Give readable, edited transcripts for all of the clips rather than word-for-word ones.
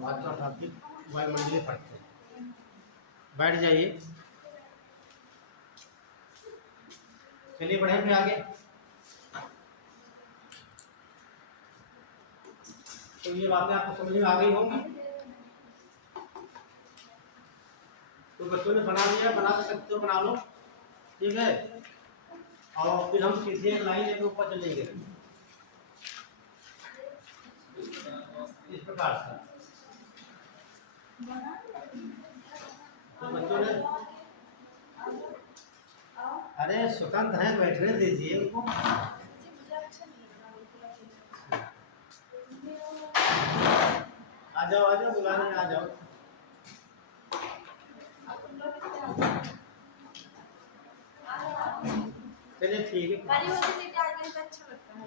वार्ता टॉपिक वायुमंडलीय पढ़ते हैं। बैठ जाइए। चलिए बढ़े फिर आगे। तो ये बातें आपको समझ में आ गई होंगी। तो बच्चों ने बना लिया, बना सकते हो, बना लो। ठीक है, और फिर हम सीधे लाइन लेकर ऊपर चलेंगे इस प्रकार से। तो बच्चों ने, अरे स्वतंत्र है, बैठने दीजिए उनको। आ जाओ बुलाने आ जाओ। चलिए ठीक है। अच्छा लगता है।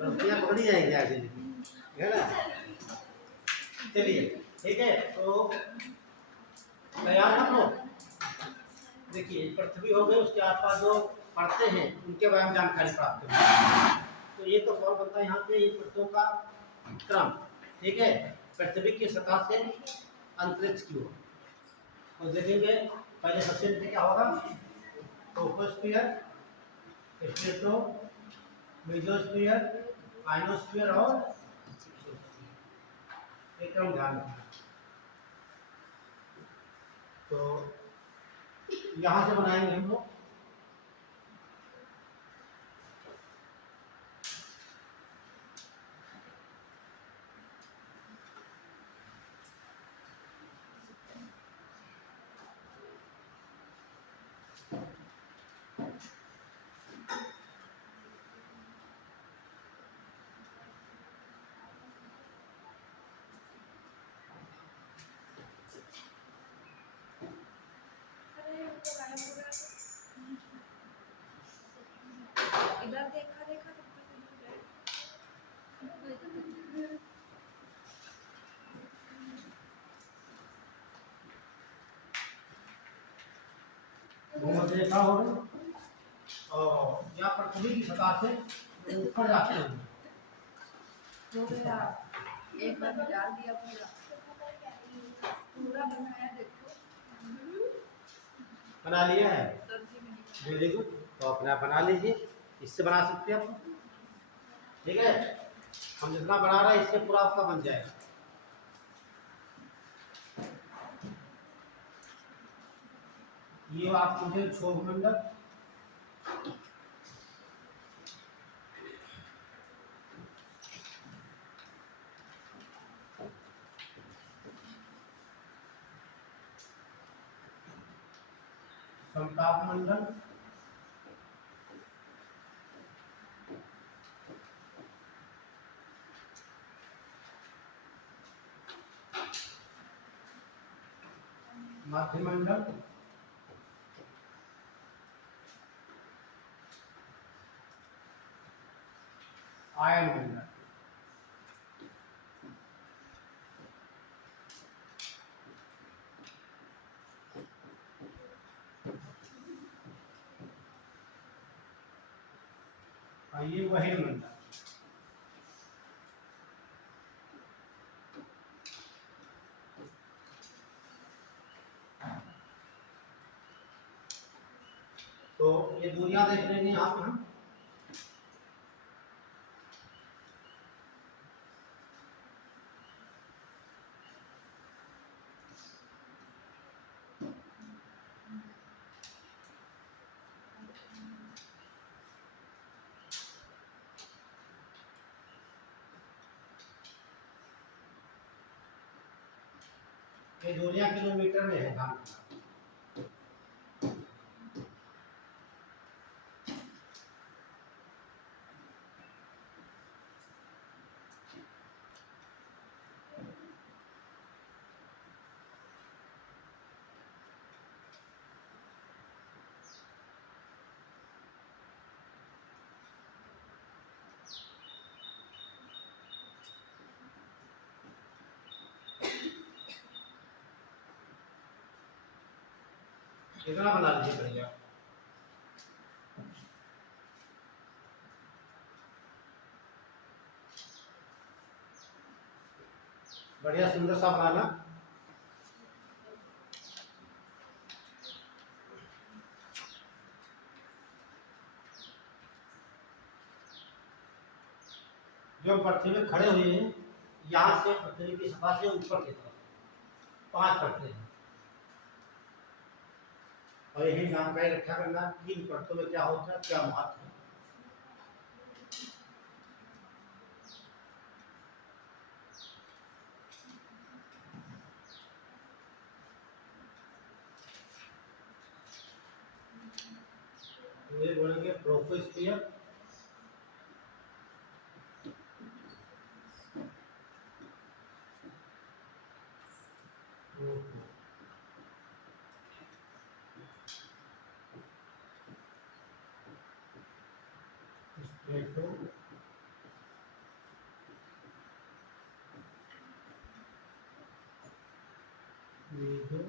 गलतियाँ पकड़ी जाएंगी आगे, है ना। चलिए ठीक है, तो तैयार हम लोग। देखिए पृथ्वी हो गई, उसके आसपास जो पढ़ते हैं उनके बारे में जानकारी प्राप्त करें। तो ये तो सवाल बनता है यहाँ पे, ये पृथ्वी का क्रम। ठीक है, पृथ्वी की सतह से अंतरिक्ष की ओर तो देखेंगे। पहले सबसे नीचे क्या होगा, ट्रोपोस्फियर, स्ट्रेटो, मेसोस्फियर, आयनोस्फियर और एकदम ध्यान रखना। तो यहाँ से बनाएंगे हम लोग। इधर देखा देखा देखा होगा। और यहाँ पृथ्वी की सतह से ऊपर जाते हैं। तो एक बार डाल दिया पूरा बनाया, देखो बना लिया है। वेरी गुड, तो अपना बना लीजिए, इससे बना सकते हैं आप। ठीक है, हम जितना बना रहे हैं इससे पूरा आपका बन जाएगा। ये आप मुझे क्षोभ मंडल, समताप मंडल, मध्य मंडल, आयन मंडल। और ये वही मंडल। तो ये दूरियां देख लेंगे यहाँ पे हम। ये दूरियां किलोमीटर में है ध्यान रखना। कितना बना लीजिए भैया। बढ़िया सुंदर सा बनाना। जो हम पृथ्वी में खड़े हुए हैं, यहाँ से पृथ्वी की सफा से ऊपर की तरफ 5 परतें हैं, और यही जानकारी इकट्ठा करना कि इन परतों में क्या होता है, क्या महत्व है। ये बोलेंगे ट्रोपोस्फियर, स्ट्रेटो, मीजो,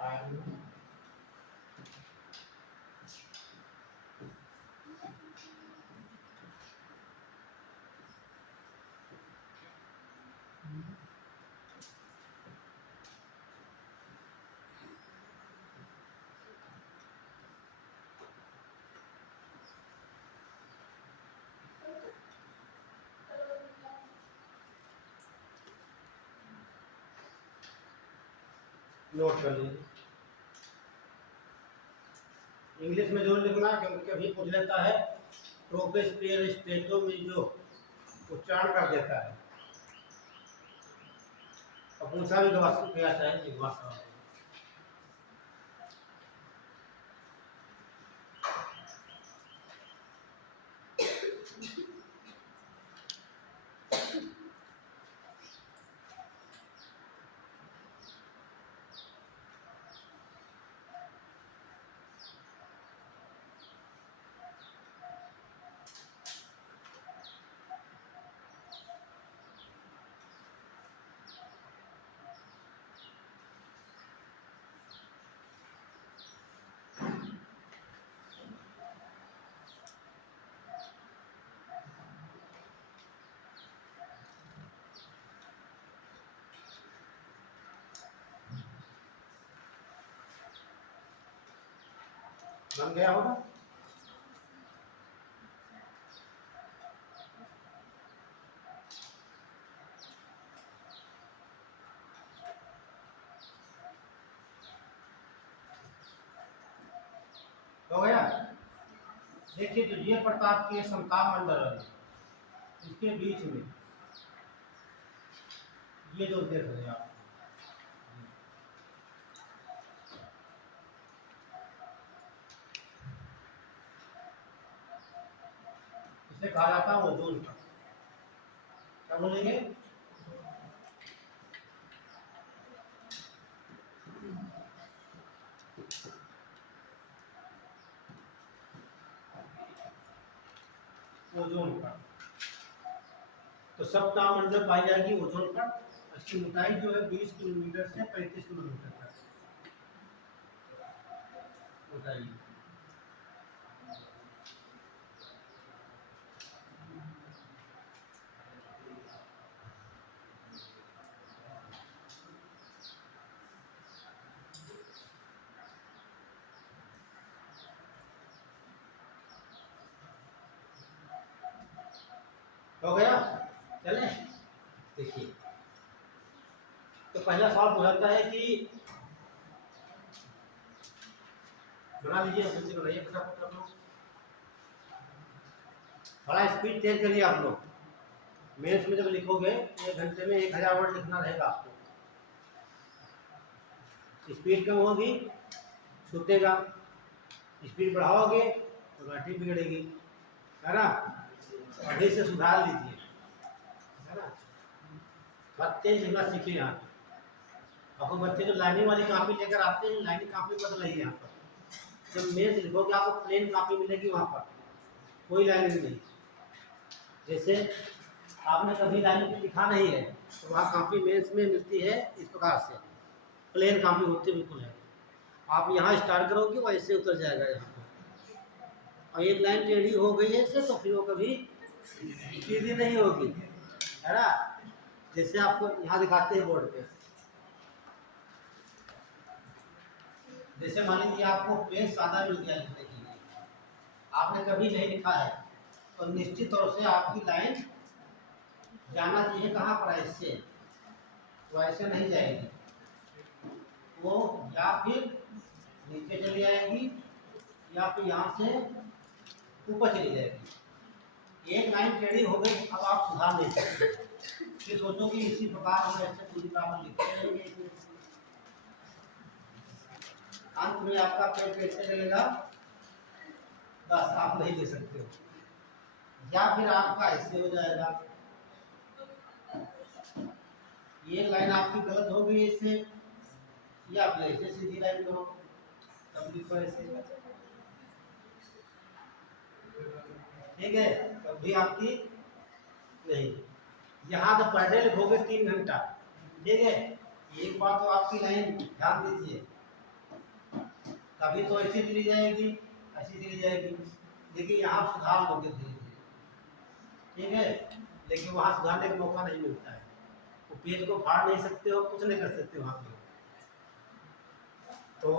आयरन, नोट कर लीजिए। इंग्लिश में जरूर लिखना, क्योंकि कभी पूछ लेता है ट्रोपोस्फियर स्ट्रेटो में जो उच्चारण कर देता है, और पूछा भी गया है एक भाषा। बन गया होगा। हो गया। देखिए, तो ये प्रताप के समताप मंडल है, इसके बीच में ये जो देख रहे हैं आप, इसे कहा जाता है ओजोन का। क्या बोलेंगे? ओजोन का। तो सप्ताह मंडल पाई जाएगी ओजोन पर। इसकी मोटाई जो है 20 किलोमीटर से 35 किलोमीटर तक मोटाई। हो गया। चले देखिए, तो पहला सवाल पूछता है कि बना लीजिए, जल्दी बनाइए फटाफट आप लोग। थोड़ा स्पीड तेज करिए आप लोग। मेंस में जब लिखोगे 1 घंटे में 1000 वर्ड लिखना रहेगा आपको। स्पीड कम होगी छूटेगा, स्पीड बढ़ाओगे तो बैटरी बिगड़ेगी, है ना। अभी से सुधार लीजिए, है ना। बहुत तेज लिखना सीखिए। यहाँ आपको बच्चे जो लाइनिंग वाली कापी लेकर आते हैं, लाइनिंग कापी बदलाइए। यहाँ पर जब मेंस लिखोगे आपको प्लेन कापी मिलेगी, वहाँ पर कोई लाइनिंग नहीं। जैसे आपने कभी लाइनिंग पे लिखा नहीं है, तो वहाँ कापी मेंस में मिलती है इस प्रकार से, प्लेन कापी होती बिल्कुल है। आप यहाँ स्टार्ट करोगे वैसे उतर जाएगा यहाँ पर। और एक लाइन टेढ़ी हो गई है इससे, तो फिर वो कभी सीधी नहीं होगी, है ना। जैसे आपको यहाँ दिखाते हैं बोर्ड पे, जैसे मान लीजिए आपको पेन सादा मिल गया लिखने के लिए, आपने कभी नहीं लिखा है, तो निश्चित तौर से आपकी लाइन जाना चाहिए कहाँ पर है, इससे तो ऐसे नहीं जाएगी, वो या फिर नीचे चली जाएगी या फिर यहाँ से ऊपर चली जाएगी। एक लाइन टेढ़ी हो गई, अब आप सुधार नहीं सकते, फिर सोचो कि इसी प्रकार हम ऐसे पूरी किताब लिखते रहेंगे, अंत में आपका पेन कैसे लगेगा, बस आप नहीं दे सकते हो, या फिर आपका ऐसे हो जाएगा, ये लाइन आपकी गलत हो गई इससे, या फिर ऐसे सीधी लाइन करो, तब लिखो ऐसे, ठीक है, कभी आपकी नहीं। यहाँ तो पर डे लिखोगे 3 घंटा, ठीक है, एक बार तो आपकी लाइन ध्यान दीजिए, कभी तो ऐसी चली जाएगी, ऐसी चली जाएगी, देखिए यहाँ सुधार लोगे धीरे धीरे, ठीक है, लेकिन वहाँ सुधारने का मौका नहीं मिलता है, वो पेज को फाड़ नहीं सकते हो, कुछ नहीं कर सकते वहाँ पे। तो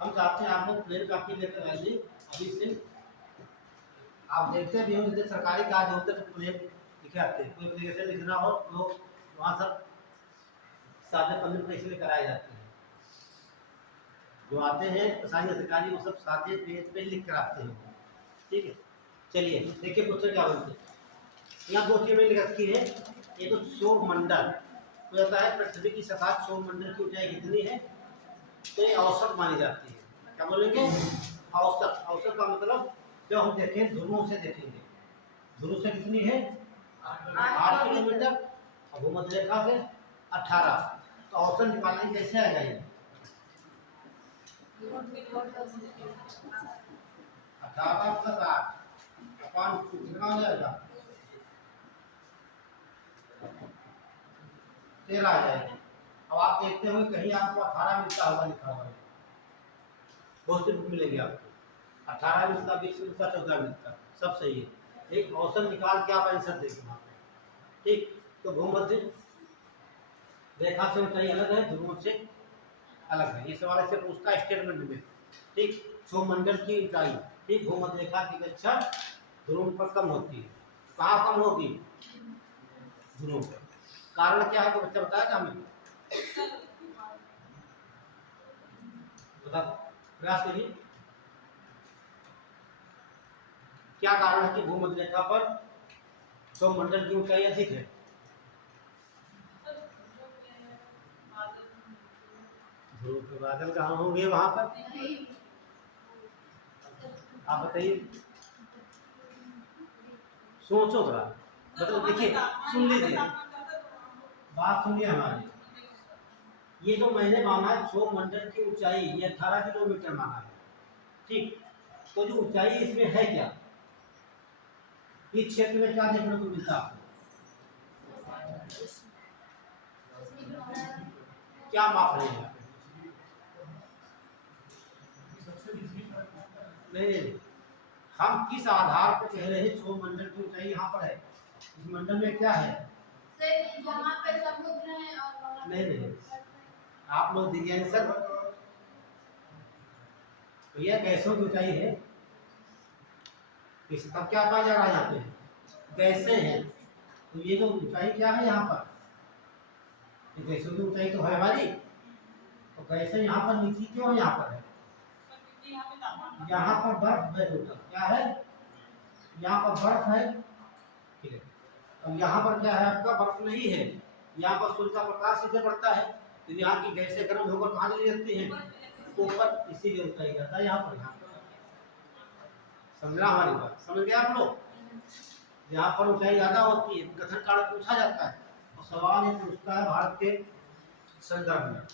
हम चाहते हैं आप लोग प्लेन कापी लेकर आइए अभी से, आप देखते भी हो जैसे सरकारी कार्य होते हैं तो प्लेन लिखे आते हैं, कोई एप्लीकेशन लिखना हो तो वहाँ सब सादे पन्ने पर इसलिए कराए जाते हैं, जो आते हैं प्रशासनिक अधिकारी वो सब सादे पेज पे लिख कर आते हैं, ठीक है। चलिए देखिए क्वेश्चन क्या बोलते हैं, यहाँ 2 चीज़ें लिख रखी है, एक तो सौर मंडल हो जाता है, पृथ्वी की सतह सौर मंडल की ऊंचाई कितनी है, तो ये औसत मानी जाती है, क्या बोलेंगे, औसत। औसत का मतलब जब हम देखें ध्रुवों से देखेंगे, ध्रुव से कितनी है 8 किलोमीटर, और भूमध्य रेखा से 18, तो औसत निकालने कैसे आएगा ये 18 + 8 अपान कितना हो जाएगा 13 आ जाएगी। अब आप देखते हो कहीं आपको 18 मिलता होगा लिखा हुआ है, बहुत से बुक मिलेंगे आपको, 18 मिलता, 20 मिलता, 14 मिलता, सब सही है, एक औसत निकाल के आप आंसर देंगे वहाँ पे, ठीक। तो भूमध्य रेखा से ऊंचाई अलग है, ध्रुवों से अलग है, ये सवाल ऐसे पूछता है स्टेटमेंट में, ठीक। सौरमंडल की ऊंचाई, ठीक, भूमध्य रेखा की अपेक्षा ध्रुवों पर कम होती है, कहाँ कम होगी ध्रुवों पर, कारण क्या है तो बच्चा बताएगा हमें, बता प्रयास करिए, क्या कारण है कि भूमध्य रेखा पर सौरमंडल की ऊंचाई अधिक है, ध्रुव के बादल कहाँ होंगे वहां पर, आप बताइए, सोचो थोड़ा, मतलब देखिए सुन लीजिए, बात सुनिए हमारी, ये जो मैंने माना है सौरमंडल की ऊंचाई ये 18 किलोमीटर माना है, ठीक। तो जो ऊंचाई इसमें है क्या, इस क्षेत्र में क्या देखने को मिलता है, क्या माप रहे हैं आप? नहीं, हम किस आधार पर कह रहे हैं सौरमंडल की ऊंचाई यहाँ पर है, इस मंडल में क्या है, वहाँ पे समुद्र है और नहीं, आप लोग दिए आंसर, तो यह गैसों की ऊंचाई है, इस तब क्या पाया जा रहा है यहाँ पे, गैसें हैं, तो ये जो ऊंचाई क्या है यहाँ पर, ये गैसों की ऊंचाई तो है हमारी, तो गैसें यहाँ पर नीचे क्यों यहाँ पर है, यहाँ पर बर्फ है टोटल, क्या है यहाँ पर बर्फ है, ठीक है। अब यहाँ पर क्या है आपका बर्फ नहीं है, यहाँ पर सूर्य का प्रकाश सीधे पड़ता है, तो यहाँ की गैसें गर्म होकर कहाँ चली जाती हैं ऊपर, इसीलिए ऊंचाई जाता है यहाँ पर। समझना हमारी बात, समझ गए आप लोग, यहाँ पर ऊंचाई ज्यादा होती है, कथन कारण पूछा जाता है, और सवाल ये पूछता है भारत के संदर्भ में।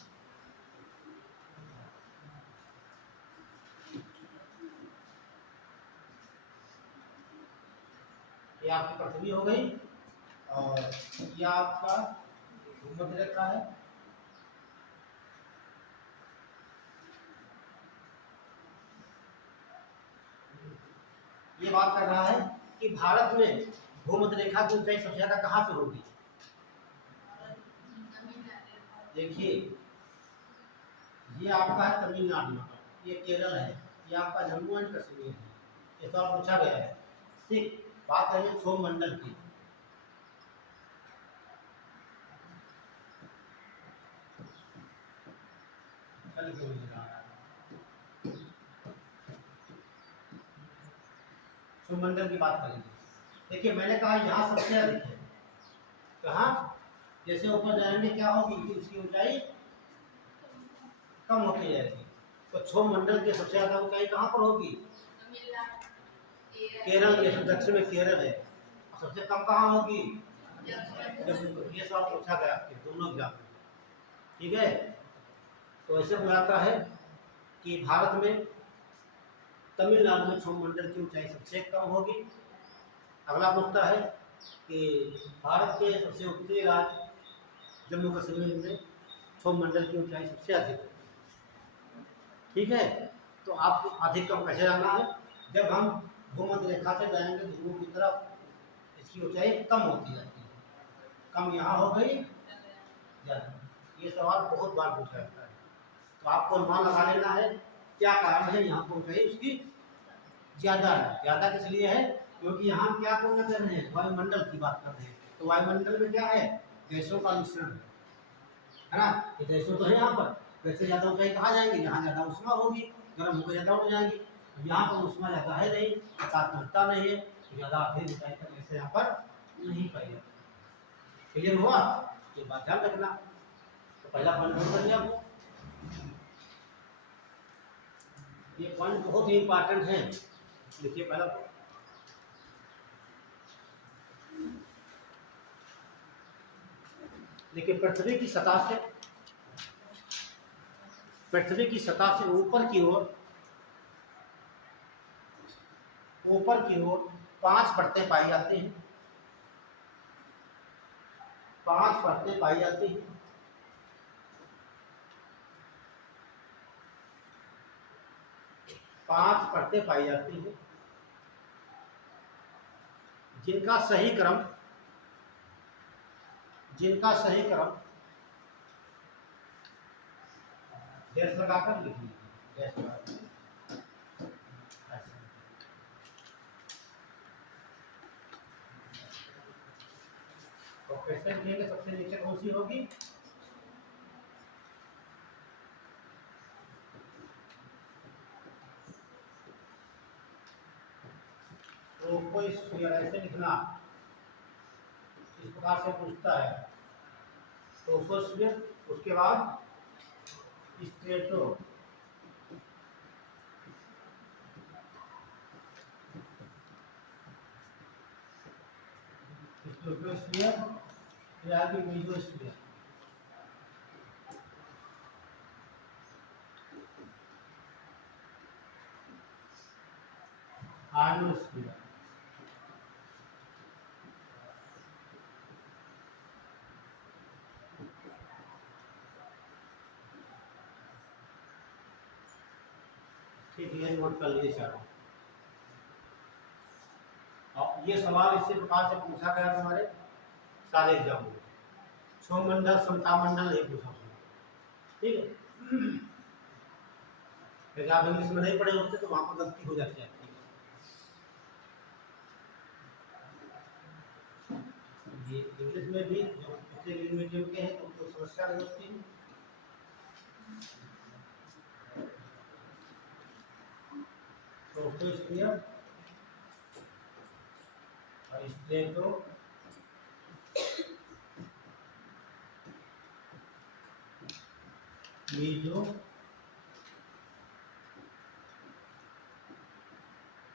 ये आपकी पृथ्वी हो गई, और ये आपका भूमध्य रेखा है, ये बात कर रहा है कि भारत में भूमध्य रेखा की ऊंचाई सबसे ज्यादा कहाँ पे होगी। देखिए ये आपका है तमिलनाडु, ये केरल है, ये आपका जम्मू एंड कश्मीर है। ये तो आप पूछा गया है। ठीक, बात करेंगे क्षोभ मंडल की। क्षोभ मंडल की बात करेंगे। देखिए मैंने कहा यहाँ सबसे अधिक है, कहाँ, जैसे ऊपर जाएंगे क्या होगी कि उसकी ऊंचाई कम होती जाएगी। तो क्षोभ मंडल की सबसे ज्यादा ऊंचाई कहाँ पर होगी, केरल के दक्षिण में केरल है। सबसे कम कहाँ होगी, ये सवाल पूछा गया आपके दोनों एग्जाम में, ठीक है। तो ऐसे हो जाता है कि भारत में तमिलनाडु में क्षोभ मंडल की ऊंचाई सबसे कम होगी। अगला पूछता है कि भारत के सबसे उत्तरी राज्य जम्मू कश्मीर में क्षोभ मंडल की ऊंचाई सबसे अधिक है, ठीक है। तो आपको अधिक कम कैसे जाना है, जब हम भूमध्य रेखा से जाएंगे ध्रुवों की तरफ इसकी ऊंचाई कम होती जाती है। कम यहाँ हो गई ज़्यादा। ये सवाल बहुत बार पूछा जाता है, तो आपको अनुमान लगा लेना है क्या कारण है यहाँ पर ऊंचाई उसकी ज़्यादा है। ज़्यादा किस लिए है, क्योंकि यहाँ हम क्या तुलना कर रहे हैं, वायुमंडल की बात कर रहे हैं। तो वायुमंडल में क्या है, गैसों का मिश्रण है ना। ये गैसों तो है यहाँ पर, वैसे ज़्यादा ऊंचाई कहाँ जाएंगे, यहाँ ज़्यादा उष्मा होगी, गर्म होकर ज़्यादा उड़ जाएंगी। यहाँ पर उष्मा ज़्यादा है नहीं, प्रकाश पहुँचता नहीं है, तो ज़्यादा अधिक ऊंचाई तक ऐसे यहाँ पर नहीं पाई जाती। क्लियर हुआ, ये बात ध्यान रखना। तो पहला पॉइंट नोट कर लिया आपको, ये पॉइंट बहुत ही इंपॉर्टेंट है। देखिए पहला देखिए पृथ्वी की सतह से ऊपर की ओर 5 परतें पाई जाती हैं। 5 परतें पाई जाती हैं। पांच परतें पाई जाती हैं जिनका सही क्रम डैश लगाकर लिखिए, डैश लगाकर। तो कैसे लिखेंगे, सबसे नीचे कौन सी होगी, तो कोई ऐसे लिखना, इस प्रकार से पूछता है। तो उसके बाद स्ट्रेटो, स्ट्रेटोस्फीयर, फिर आगे मेसोस्फीयर। आयोस्फीयर, ठीक है, नोट कर लीजिए चारों। और ये सवाल इसी प्रकार से पूछा गया तुम्हारे सारे एग्जाम में। क्षोभ मंडल समता मंडल नहीं पूछा, ठीक है। यदि आप इंग्लिश में नहीं पढ़े होते तो वहां पर गलती हो जाती है। ये इंग्लिश में भी जो बच्चे इंग्लिश मीडियम के हैं तो उनको समस्या नहीं होती। ट्रोपोस्फियर और स्ट्रेटो, मीजो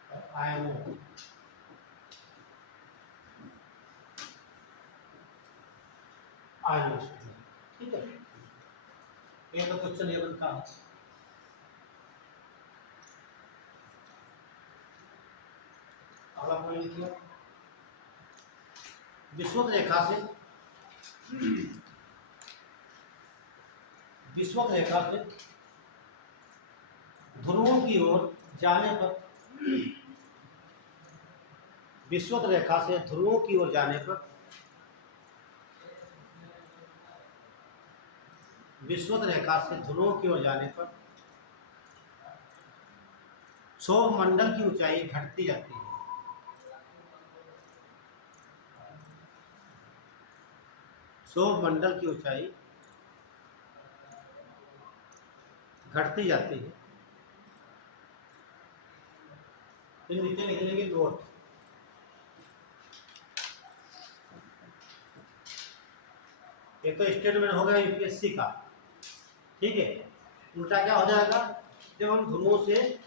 और आयनो, आयोस्फीयर, ठीक है। एक तो क्वेश्चन ये बनता है। अगला पॉइंट लिखिए, विषुवत रेखा से ध्रुवों की ओर जाने पर विषुवत रेखा से ध्रुवों की ओर जाने पर, विषुवत रेखा से ध्रुवों की ओर जाने पर क्षोभ मंडल की ऊंचाई घटती जाती है। क्षोभ मंडल की ऊंचाई घटती जाती है। फिर नीचे लिख लेंगे नोट। एक तो स्टेटमेंट हो गया यूपीएससी का, ठीक है। उल्टा क्या हो जाएगा, जब हम ध्रुवों से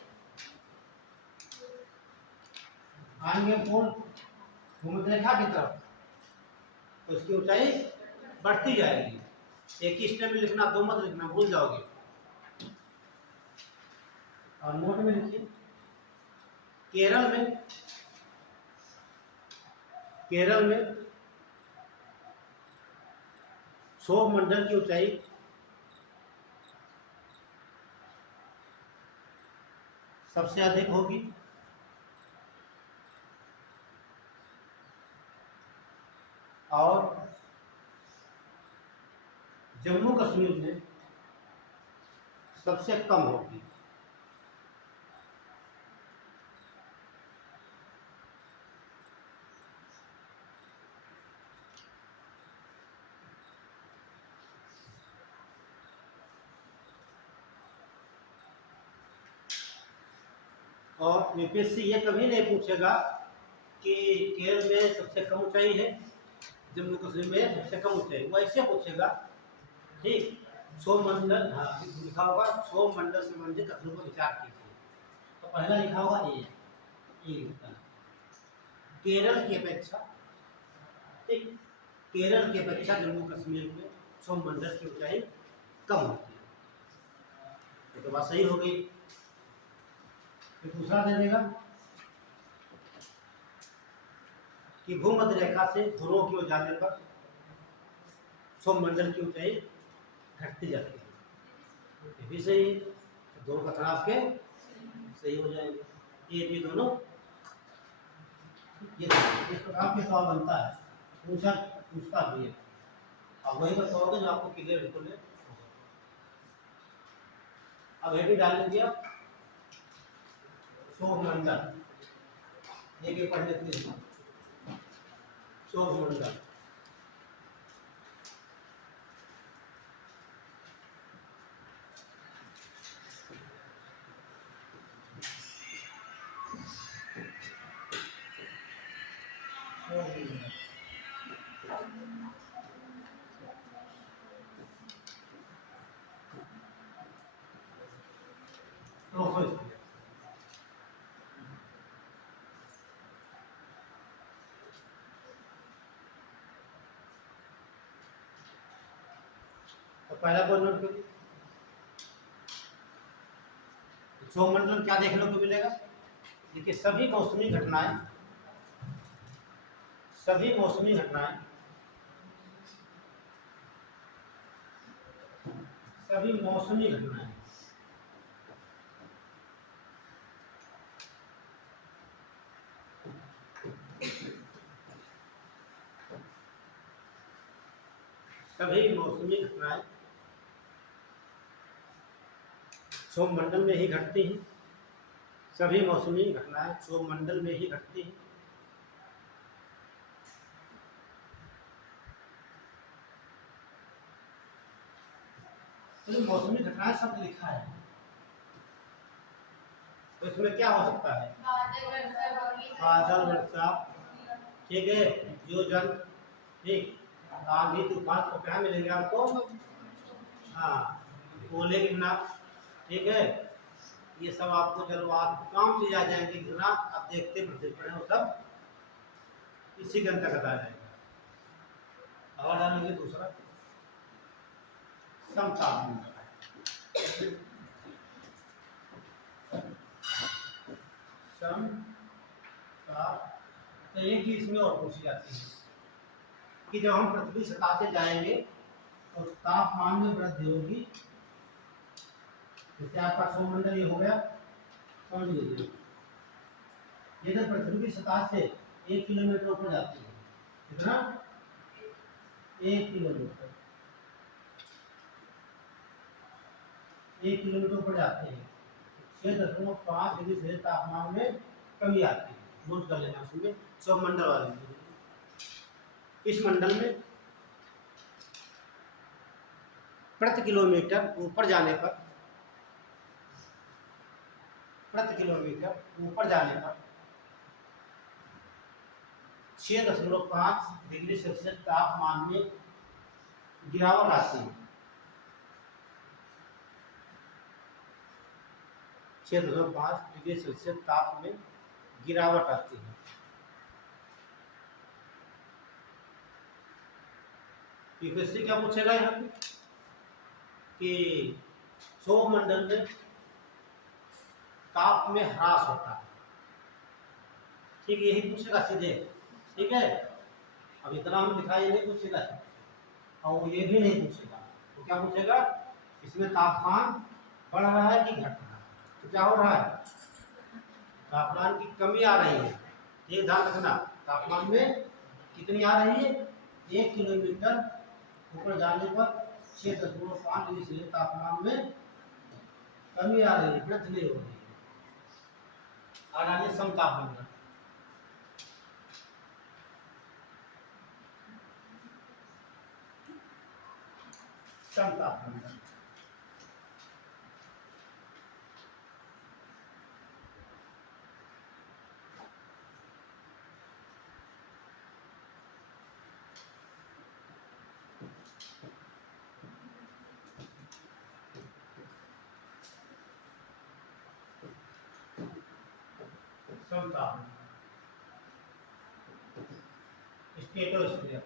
आएंगे कौन भूमध्यरेखा की तरफ, तो उसकी ऊंचाई बढ़ती जाएगी। एक ही स्टेप में लिखना, दो मत लिखना, भूल जाओगे। और नोट में लिखिए, केरल में क्षोभ मंडल की ऊंचाई सबसे अधिक होगी और जम्मू कश्मीर में सबसे कम होगी। और यूपीएससी ये कभी नहीं पूछेगा कि केरल में सबसे कम ऊंचाई है, जम्मू कश्मीर में सबसे कम ऊंचाई, वो ऐसे पूछेगा, ठीक। क्षोभ मंडल, हाँ लिखा होगा क्षोभ मंडल संबंधित कथनों पर विचार कीजिए। तो पहला लिखा होगा ए, लिखता है केरल की अपेक्षा, ठीक, केरल की अपेक्षा जम्मू कश्मीर में क्षोभ मंडल की ऊंचाई कम होती है। तो बात सही हो गई। फिर दूसरा दे देगा कि भूमध्य रेखा से ध्रुवों की ओर जाने पर क्षोभ मंडल की ऊंचाई घटती जाती है। ये भी सही है, तो दोनों कथन आपके सही हो जाएंगे, ये भी दोनों। ये इस प्रकार के सवाल बनता है, पूछता भी है। अब वही बताओगे जो आपको क्लियर बिल्कुल है। अब ये भी डाल लीजिए आप, क्षोभ मंडल, एक पढ़ने के लिए क्षोभ मंडल, तो पहला पॉइंट नोट करिए, क्षोभ मंडल में क्या देखने को मिलेगा। देखिए सभी मौसमी घटनाएं, सभी मौसमी घटनाएं, सभी मौसमी घटनाएं सभी मौसमी घटनाएं क्षोभ मंडल में ही घटती हैं। सभी मौसमी घटनाएं क्षोभ मंडल में ही घटती हैं। तो मौसमी घटनाएं शब्द लिखा है, तो इसमें क्या हो सकता है, बादल वर्षा, ठीक है, योजन, ठीक, आंधी तूफान, तो क्या मिलेंगे आपको, हाँ ओले गिरना, ठीक है। ये सब आपको चलो आप काम चीज आ जाएंगे, गिरना आप देखते पढ़े वो सब इसी के अंतर्गत आ जाएगा। और डालेंगे दूसरा समताप, तो एक चीज इसमें और पूछी जाती है कि जब हम पृथ्वी सतह से जाएंगे तो तापमान में वृद्धि होगी। जैसे आपका सौरमंडल ये हो गया, समझ लीजिए, ये जब पृथ्वी की सतह से 1 किलोमीटर ऊपर जाती है। कितना? 1 किलोमीटर, 1 किलोमीटर ऊपर जाते हैं 6.5 डिग्री सेल्सियस तापमान में कमी आती है। नोट कर लेना उसमें सौरमंडल वाले में। इस मंडल में प्रति किलोमीटर ऊपर जाने पर, प्रति किलोमीटर ऊपर जाने पर 6.5 डिग्री सेल्सियस तापमान में गिरावट आती है। 6.5 डिग्री सेल्सियस तापमान में गिरावट आती है। यूपीएससी क्या पूछेगा यहाँ पे कि सौरमंडल में ताप में ह्रास होता है। ठीक है, यही पूछेगा सीधे। ठीक है, अब इतना हम दिखाई नहीं पूछेगा और वो ये भी नहीं पूछेगा। तो क्या पूछेगा, इसमें तापमान बढ़ रहा है कि घट रहा है? तो क्या हो रहा है, तापमान की कमी आ रही है। ये ध्यान रखना, तापमान में कितनी आ रही है, 1 किलोमीटर ऊपर जाने पर 6.5 डिग्री सेल्सियस तापमान में कमी आ रही है, वृद्धि नहीं हो रही है। आगे समतापमंडल, समतापमंडल समताप स्ट्रेटोस्फीयर।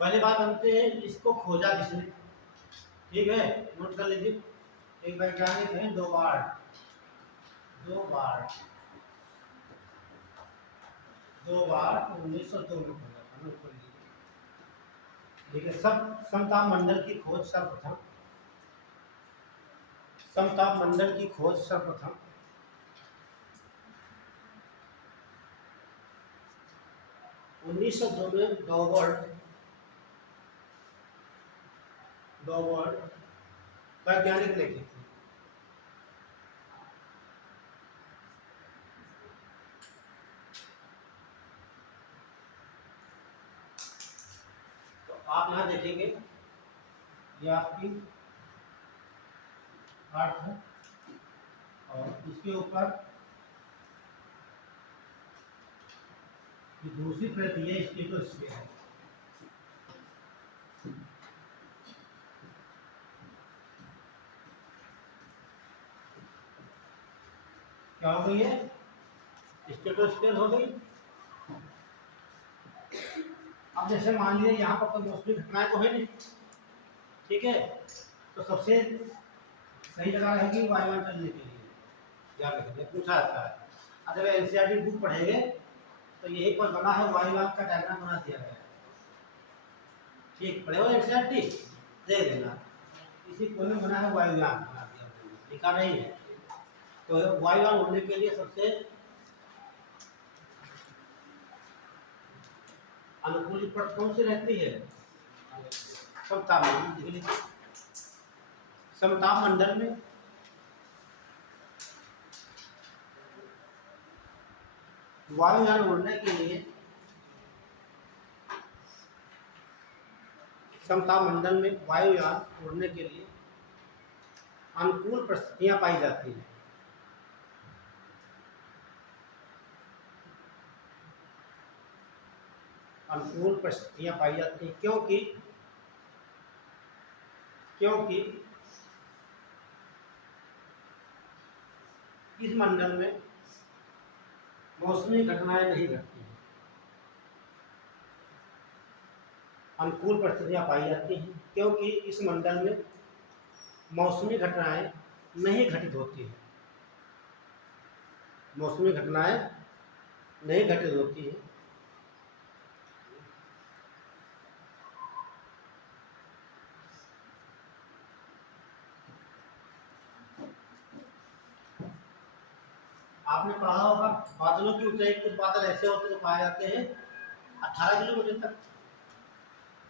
पहली बात बनते हैं, इसको खोजा किसने? ठीक है, नोट कर लीजिए। एक वैज्ञानिक है दो बार 1902 में खोजा था। नोट कर लीजिए। ठीक है, सब समताप मंडल की खोज सर्वप्रथम, समताप मंडल की खोज सर्वप्रथम 1902 में डॉवर्ड वैज्ञानिक ने की थी। तो आप यहाँ देखेंगे, ये आपकी अर्थ है और इसके ऊपर दूसरी परत ये स्ट्रेटोस्फीयर है। क्या हो गई है, स्ट्रेटोस्फीयर हो गई। अब जैसे मान लीजिए यहाँ पर कोई मौसमी घटनाएं तो है नहीं। ठीक है, तो सबसे सही जगह रहेगी वायुयान चलने के लिए। ध्यान रखिए, पूछा जाता है। अगर एनसीईआरटी बुक पढ़ेंगे तो यही पर बना है, वायुयान का डायग्राम बना दिया गया है। ठीक, पढ़े हो एनसीईआरटी, दे देना। इसी कोने में बना है, वायुयान बना दिया, लिखा नहीं है। तो वायुयान उड़ने के लिए सबसे अनुकूल पथ कौन सी रहती है, समताप मंडल। समताप मंडल में वायुयान उड़ने के लिए, समताप मंडल में वायुयान उड़ने के लिए अनुकूल परिस्थितियां पाई जाती हैं। अनुकूल परिस्थितियां पाई जाती हैं क्योंकि इस मंडल में मौसमी घटनाएं नहीं घटती हैं। अनुकूल परिस्थितियां पाई जाती हैं क्योंकि इस मंडल में मौसमी घटनाएं नहीं घटित होती हैं। मौसमी घटनाएं नहीं घटित होती हैं। आपने पढ़ा होगा बादलों की ऊंचाई, कुछ बादल ऐसे होते जो पाए जाते हैं 18 किलोमीटर तक।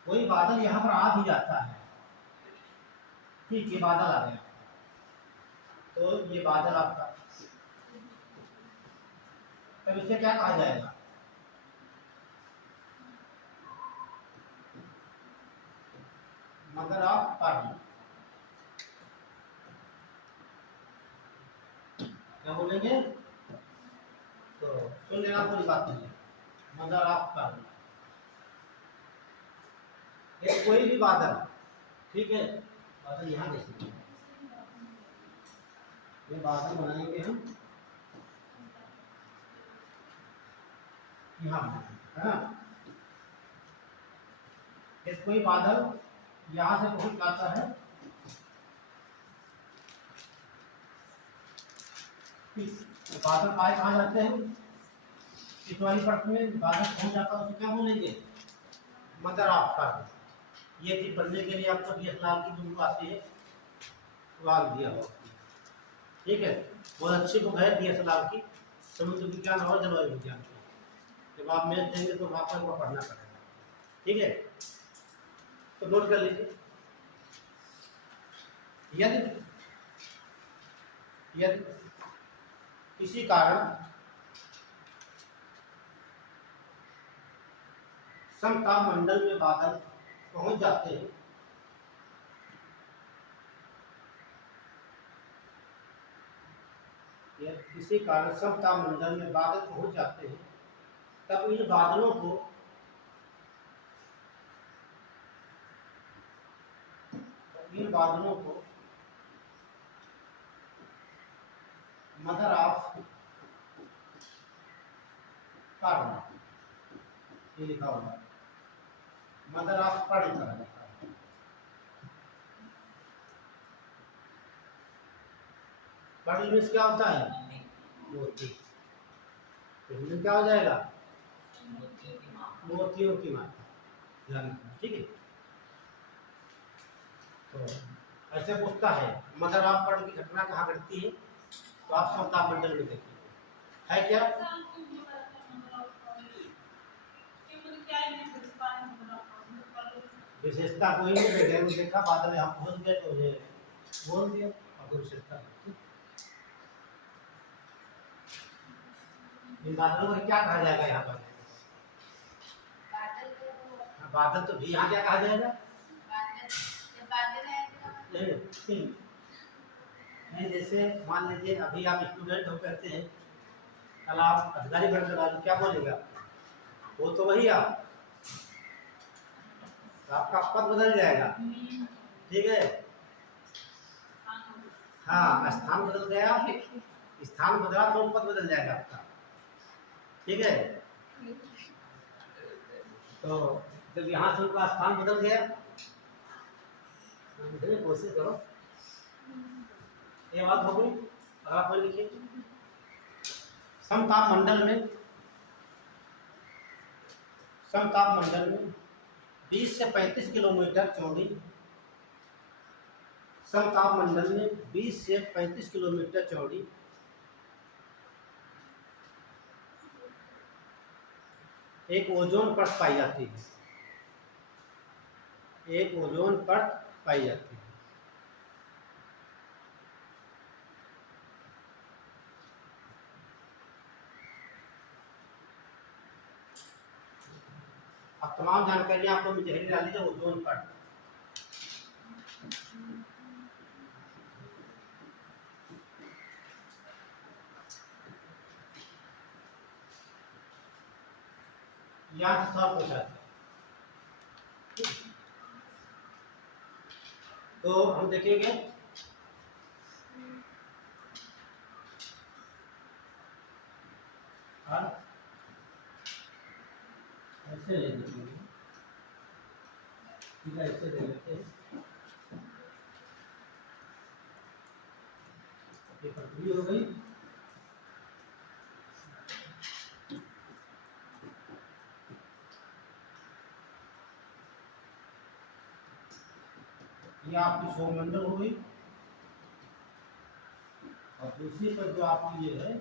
कोई बादल यहाँ पर आ भी जाता है, ठीक, ये बादल आ गया, तो ये बादल आपका, तब इसे क्या कहा जाएगा? Mother of pearl. क्या बोलेंगे? तो सुन लेना, कोई बात नहीं, मदर ऑफ पर्ल। ये कोई भी बादल, ठीक है, बादल यहाँ देखिए, ये बादल बनाएंगे हम यहाँ, है ना। ये कोई बादल यहाँ से पहुंच जाता है, बादल पाए कहाँ जाते हैं? इस वाली परत में बादल पहुंच जाता है, उसे क्या बोलेंगे? Mother of pearl. ये चीज पढ़ने के लिए आपको डीएसएलआर की बुक आती है, वाल दिया हो, ठीक है, बहुत अच्छी बुक है डीएसएलआर की, समुद्र विज्ञान और जलवायु विज्ञान की। जब आप मैथ देंगे तो वहाँ पर पढ़ना पड़ेगा, ठीक है, तो नोट कर लीजिए। यदि किसी कारण समताप मंडल में बादल पहुंच जाते हैं, या किसी कारण समताप मंडल में बादल पहुंच जाते हैं, तब इन बादलों को मदर ऑफ पर्ल, ये लिखा हुआ है, मदर ऑफ पर्ल कहा जाता है। पर्ल मीन्स क्या होता है? मोती। तो हिंदी क्या हो जाएगा? मोतियों की माता, ध्यान रखना, ठीक है। तो ऐसे पूछता है मदर ऑफ पर्ल की घटना कहाँ घटती है, तो आप समताप मंडल में देखिए, है क्या? विशेषता कोई नहीं, बैठे वो देखा बादल हम पहुंच गए तो ये बोल दिया, और विशेषता इन बादलों को क्या कहा जाएगा यहाँ पर? बादल तो भी यहाँ क्या कहा जाएगा? नहीं, जैसे मान लीजिए अभी आप स्टूडेंट हो, कहते हैं कल आप अधिकारी बनकर आ, क्या बोलेगा? वो तो वही आप, तो आपका पद बदल जाएगा, ठीक है। हाँ, स्थान बदल गया, स्थान बदला तो पद बदल जाएगा आपका, ठीक है। तो जब यहाँ से उनका स्थान बदल गया, कोशिश करो, ये बात हो गई। अगला कोई लिखिए, समताप मंडल में 20 से 35 किलोमीटर चौड़ी, समताप मंडल में 20 से 35 किलोमीटर चौड़ी एक ओजोन परत पाई जाती है, एक ओजोन परत पाई जाती है। अब तमाम जानकारी आपको जहरी डाली है, ओजोन परत, यहाँ से सब पूछा था। तो हम देखेंगे ऐसे ले लेंगे, ऐसे ले लेते हैं, ये पृथ्वी हो गई, ये आपकी सौरमंडल हो गई, और दूसरी पर जो आपकी ये है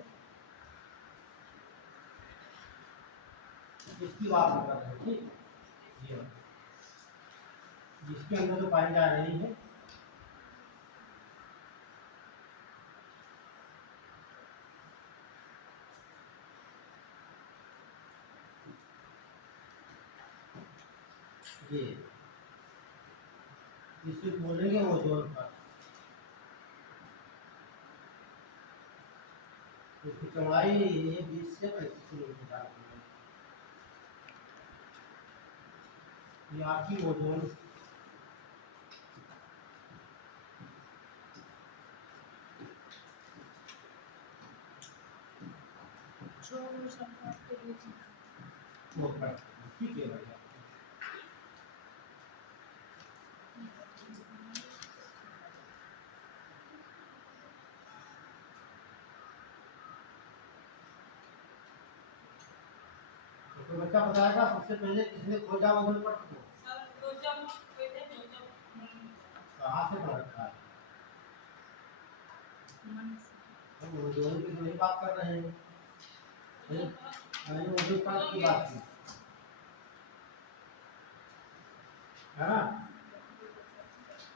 इसकी बात हम कर रहे हैं, ठीक। ये जिसके अंदर जो पाई जा रही है ये, इसे बोलेंगे ओजोन परत। इसकी चौड़ाई है 20 से 35 किलोमीटर। ये आपकी ओजोन वो परत, ठीक है भाई। तो बच्चा बताएगा सबसे पहले किसने खोजा ओजोन परत को? कहाँ से पढ़ रखा है? हम ओजोन की नहीं बात कर रहे हैं, मैंने ओजोन परत की बात की है ना।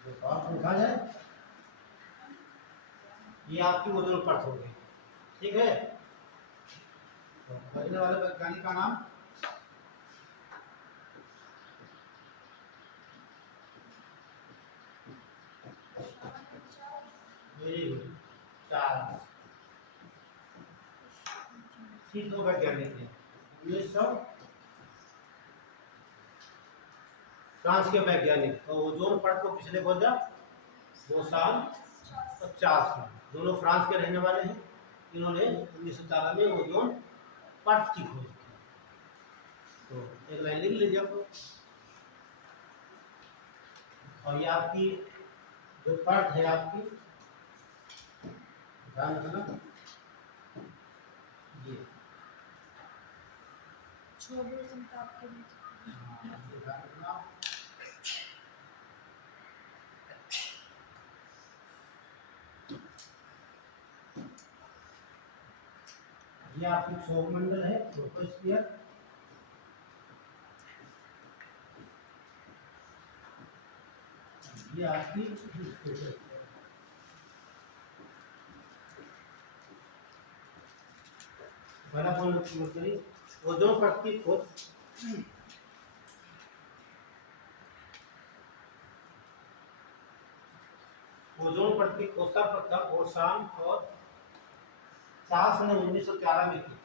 जो सवाल पूछा जाए, ये आपकी ओजोन परत हो गई, ठीक है। तो बचने वाले वैज्ञानिक का नाम वेरी गुड, चार्ल्स। फिर दो वैज्ञानिक हैं 1900 फ्रांस के वैज्ञानिक, तो ओजोन परत को किसने खोजा? बोसान और चार्ल्स। दोनों फ्रांस के रहने वाले हैं। इन्होंने 1914 में ओजोन परत की खोज की। तो एक लाइन लिख लीजिए आपको। और ये आपकी जो परत है आपकी, ध्यान रखना, ये ध्यान रखना। ये आपकी सौरमंडल है, ट्रोपोस्फियर। ये आपकी पहला पॉइंट ओजोन परत की खोज ओजोन परत की खोज सर्वप्रथम बोसान और चार्ल्स ने 1911 में की थी।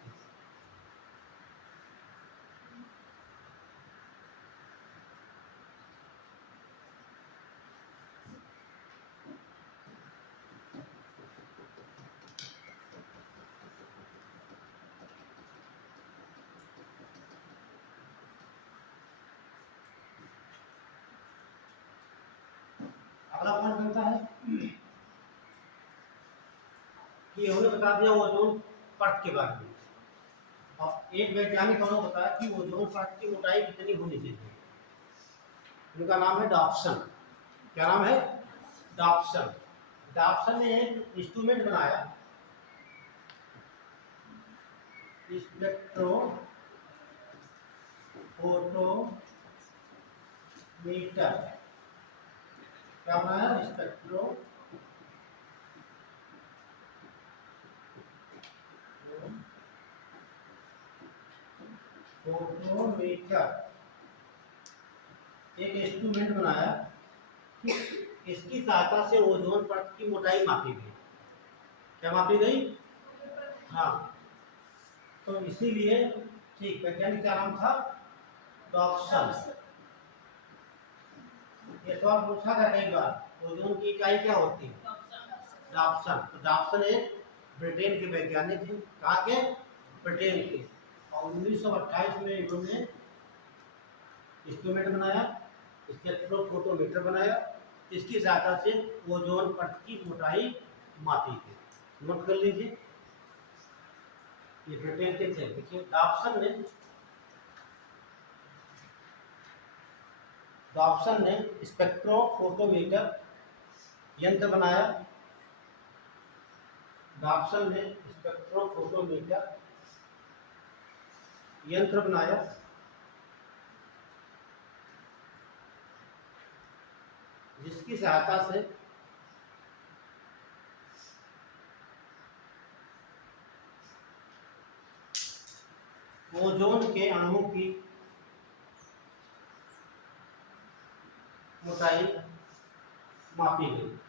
अगला पॉइंट बनता है कि हमने बता दिया ओजोन परत के बारे में, और एक वैज्ञानिक ने बताया कि ओजोन परत की मोटाई कितनी होनी चाहिए। उनका नाम है डॉप्सन। क्या नाम है? डॉप्सन। डॉप्सन ने एक इंस्ट्रूमेंट बनाया, स्पेक्ट्रो फोटोमीटर। क्या बनाया? स्पेक्ट्रो फोटोमीटर, एक इंस्ट्रूमेंट बनाया, इसकी सहायता से ओजोन परत की मोटाई मापी गई। क्या मापी गई? हाँ। तो इसीलिए ठीक, वैज्ञानिक का नाम था डॉप्सन। ये सवाल पूछा था कई बार, ओजोन की इकाई क्या होती है? डॉप्सन। तो डॉप्सन एक ब्रिटेन के वैज्ञानिक हैं। कहाँ के? ब्रिटेन के। और 1928 में इन्होंने इंस्ट्रूमेंट बनाया, स्पेक्ट्रोफोटोमीटर बनाया, इसकी सहायता से ओजोन परत की मोटाई मापी गई। नोट कर लीजिए, ये ब्रिटेन के थे। देखिए डॉप्सन ने स्पेक्ट्रोफोटोमीटर यंत्र बनाया। डॉप्सन ने स्पेक्ट्रोफोटोमीटर यंत्र बनाया जिसकी सहायता से ओजोन के अणुओं की मोटाई मापी गई।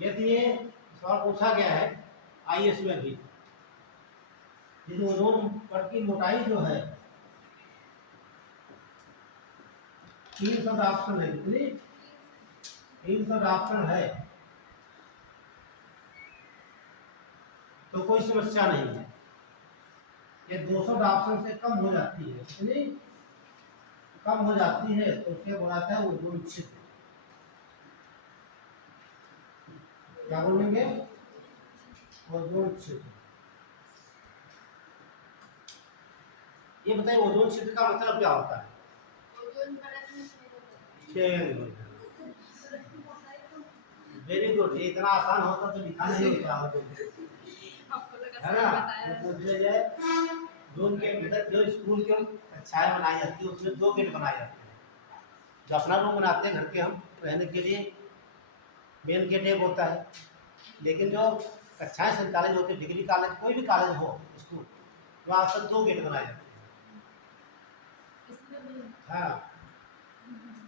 यदि ये सवाल पूछा गया है आईएएस में भी, यदि ओजोन परत की मोटाई जो है 300 डाप्सन है, कितनी 300 डाप्सन है, तो कोई समस्या नहीं है। ये 200 डाप्सन से कम हो जाती है, कितनी कम हो जाती है, तो उसे बोलाता है ओजोन छिद्र। क्या बोलेंगे? ओजोन छिद्र। ये बताइए ओजोन छिद्र का मतलब क्या होता है? ओजोन परत में छेद होता है। Very good. ये इतना आसान होता तो लिखा नहीं होता आपको लगा है सही ना? बताया। तो पूछ जाए जोन के भीतर जो स्कूल के कक्षाएं बनाई जाती है उसमें 2 गेट बनाए जाते हैं। जो अपना रूम बनाते हैं घर के हम रहने के लिए, मेन गेट एक होता है, लेकिन जो कक्षाएं संचालित होती है, डिग्री कॉलेज कोई भी कॉलेज हो स्कूल, वहाँ सब 2 गेट बनाए जाते हैं। हाँ,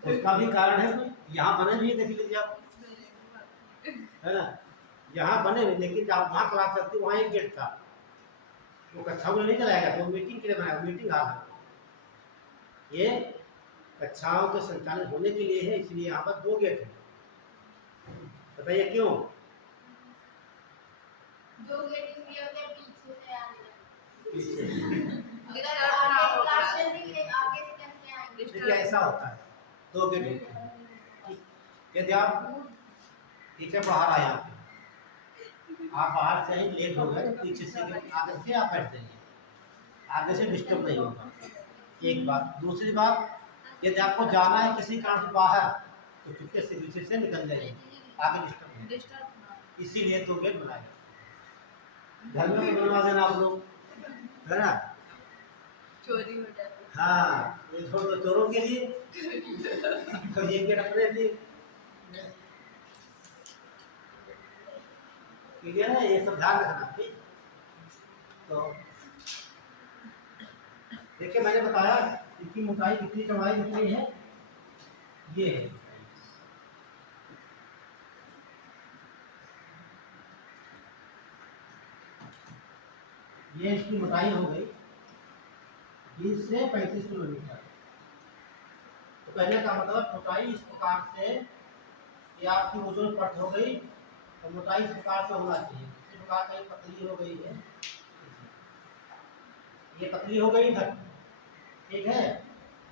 तो इसका भी कारण है, यहाँ बने भी देख लीजिए आप, है ना, यहाँ बने हुए, लेकिन जहाँ वहाँ क्लास चलती वहाँ एक गेट था, वो कक्षा में नहीं चलाएगा, तो मीटिंग के लिए बनाया, मीटिंग हॉल है। ये कक्षाओं के संचालित होने के लिए है, इसलिए यहाँ पर 2 गेट है। बताइए क्यों? 2 गेट इसलिए होते हैं पीछे से आने पीछे अगर आगे क्लास चल रही है आगे से कैसे आएंगे? देखिए ऐसा होता है, 2 गेट होते हैं। यदि आप टीचर बाहर आए, आप बाहर से ही लेट हो गए, पीछे से आगे से आप बैठ जाइए, आगे से डिस्टर्ब नहीं होगा। एक बात। दूसरी बात, यदि आपको जाना है किसी कारण से बाहर, तो चुपके से पीछे से निकल जाइए, आगे डिस्टर्ब नहीं। इसीलिए 2 गेट बनाए। घर में भी बनवा देना आप लोग, है ना? चोरी हो जाती है। हाँ, ये तो चोरों के लिए, तो ये गेट अपने लिए। क्लियर है? ये सब ध्यान रखना, ठीक? तो देखिए मैंने बताया इसकी मोटाई कितनी, चौड़ाई कितनी है, ये है। ये इसकी मोटाई हो गई 20 से 35 किलोमीटर। तो कहने का मतलब मोटाई इस प्रकार से, ये आपकी ओजोन परत हो गई, तो मोटाई इस प्रकार से होना चाहिए। इस प्रकार का पतली हो गई है, ये पतली हो गई इधर, ठीक है?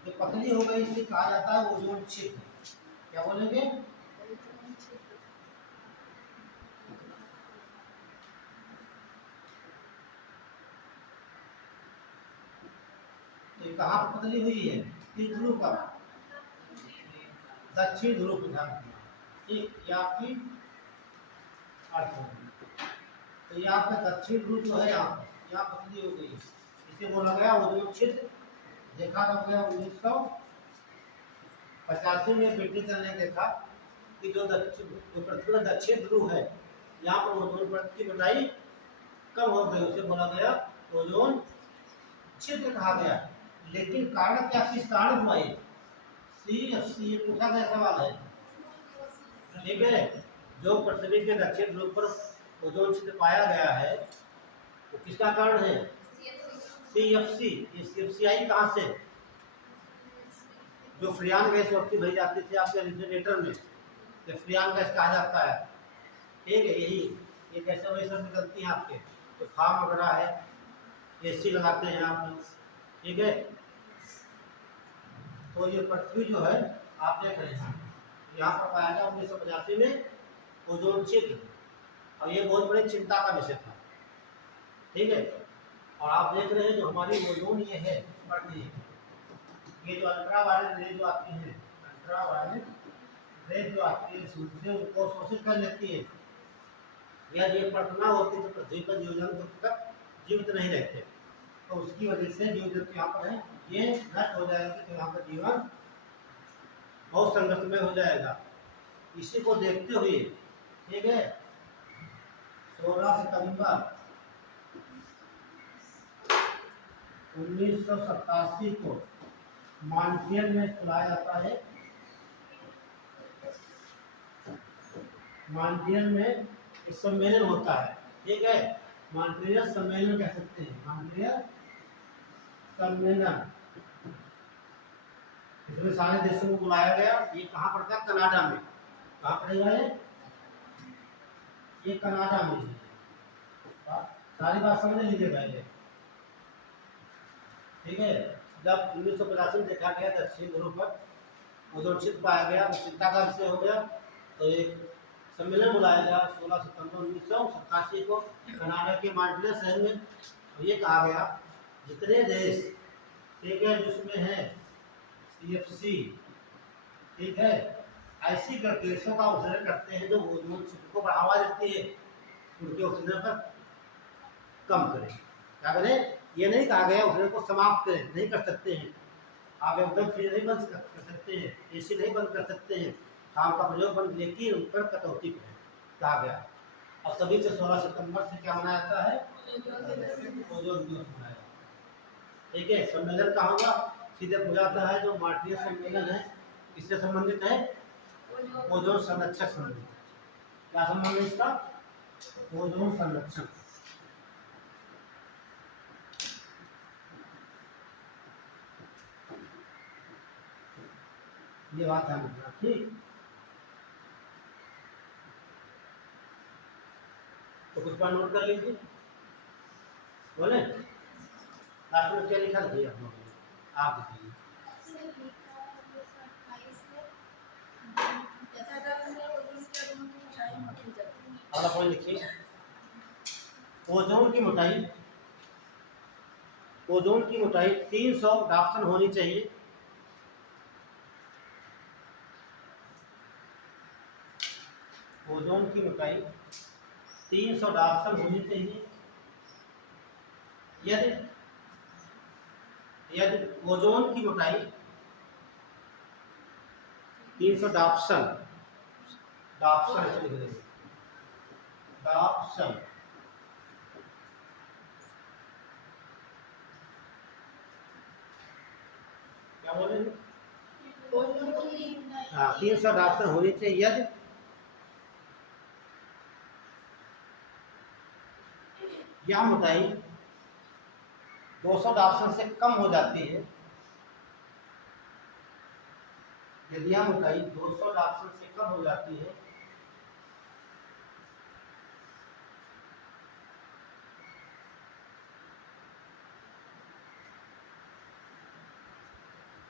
जो पतली हो गई इसे कहा जाता है ओजोन छिद्र। क्या बोलेंगे? तो कहाँ पर पतली हुई है? किस ध्रुव पर? दक्षिण ध्रुव पर ध्यान रखना, ठीक? ये आपकी अर्थ होगी। तो ये आपका दक्षिण ध्रुव जो है यहाँ पतली हो गई, इसे बोला गया ओजोन छिद्र। देखा कब गया? 1985 में ब्रिटिश ने देखा कि जो पृथ्वी का दक्षिण ध्रुव है, यहाँ पर ओजोन परत की मोटाई कम हो गई, उसे बोला गया ओजोन छिद्र कहा गया। लेकिन कारण क्या, किस कारण हुआ ये? CFC ये पूछा गया सवाल है, ठीक है? जो पृथ्वी के दक्षिण ध्रुव पर ओजोन छिद्र पाया गया है, वो किसका कारण है? CFC। ये CFC आई कहाँ से? जो फ्रियान गैस वक्ती भरी जाती थी आपके रेफ्रिजरेटर में, ये फ्रियान गैस कहा जाता है, ठीक है? यही ये गैसें वही सब निकलती हैं आपके, तो फार्म वगैरह है, AC लगाते हैं आप लोग, ठीक है? तो ये पृथ्वी जो है आप देख रहे हैं, यहाँ पर पाया गया 1985 में ओजोन छिद्र, और ये बहुत बड़ी चिंता का विषय था, ठीक है? और आप देख रहे हैं जो हमारी ओजोन ये है, ये जो अल्ट्रा वायलेट रे जो आती है, अल्ट्रावायलेट रेज जो आती है सूर्य से उनको शोषित कर लेती है। यदि ये पटना होती तो पृथ्वी पर जीव जंतु तब तक जीवित नहीं रहते, तो उसकी वजह से जीव जंतु यहाँ पर है ये नष्ट हो जाएगा, तो यहाँ पर जीवन बहुत संघर्ष में हो जाएगा। इसी को देखते हुए ठीक है 16 सितंबर 1987 को मॉन्ट्रियल में खुलाया जाता है। मॉन्ट्रियल में एक सम्मेलन होता है, ठीक है, मॉन्ट्रियल सम्मेलन कह सकते हैं, मॉन्ट्रियल सम्मेलन। इसमें सारे देशों को बुलाया गया। ये कहाँ पड़ता है? कनाडा में। कहाँ पड़ेगा ये कनाडा में है। सारी बात समझ लीजिएगा ये, ठीक है। जब 1985 में देखा गया दक्षिण ध्रुव पर ओजोन छिद्र पाया गया, तो चिंता का विषय हो गया, तो एक सम्मेलन बुलाया गया 16 सितंबर 1987 को कनाडा के मॉन्ट्रियल शहर में। ये कहा गया जितने देश ठीक है जिसमें है CFC ठीक है ऐसी गतिविधियों का उत्सर्जन करते हैं जो ओजोन छिद्र को बढ़ावा देती है, उनके उत्सर्जन पर कम करें। क्या करें? ये नहीं कहा गया उत्सर्जन को समाप्त करें, नहीं कर सकते हैं आप, एकदम फ्री नहीं बंद कर सकते हैं, AC नहीं बंद कर सकते हैं, काम का प्रयोग बंद, लेकिन उन पर कटौती करें कहा गया। अब तभी से 16 सितंबर से क्या मनाया जाता है? ओजोन दिवस मनाया। ठीक है, सम्मेलन कहाँ होगा? सीधे बुझाता है जो मॉन्ट्रियल सम्मेलन है, किससे संबंधित है? ओजोन संरक्षण संबंधित। क्या संबंध है इसका? ओजोन संरक्षण। ये बात ध्यान रखना, ठीक। तो कुछ बार नोट कर लीजिए, बोले लास्ट में क्या लिखा था आप देखिए। और अपन लिखिए ओजोन की मोटाई, ओजोन की मोटाई 300 डाप्सन होनी चाहिए। ओजोन की मोटाई 300 डाप्सन होनी चाहिए। यदि ओजोन की मोटाई 300 डाप्सन, डाप्सन ऐसे लिख देंगे, डाप्सन क्या बोलेंगे? हाँ 300 डाप्सन होनी चाहिए। यदि यह मोटाई 200 डाप्सन से कम हो जाती है, यदि यह मोटाई 200 डाप्सन से कम हो जाती है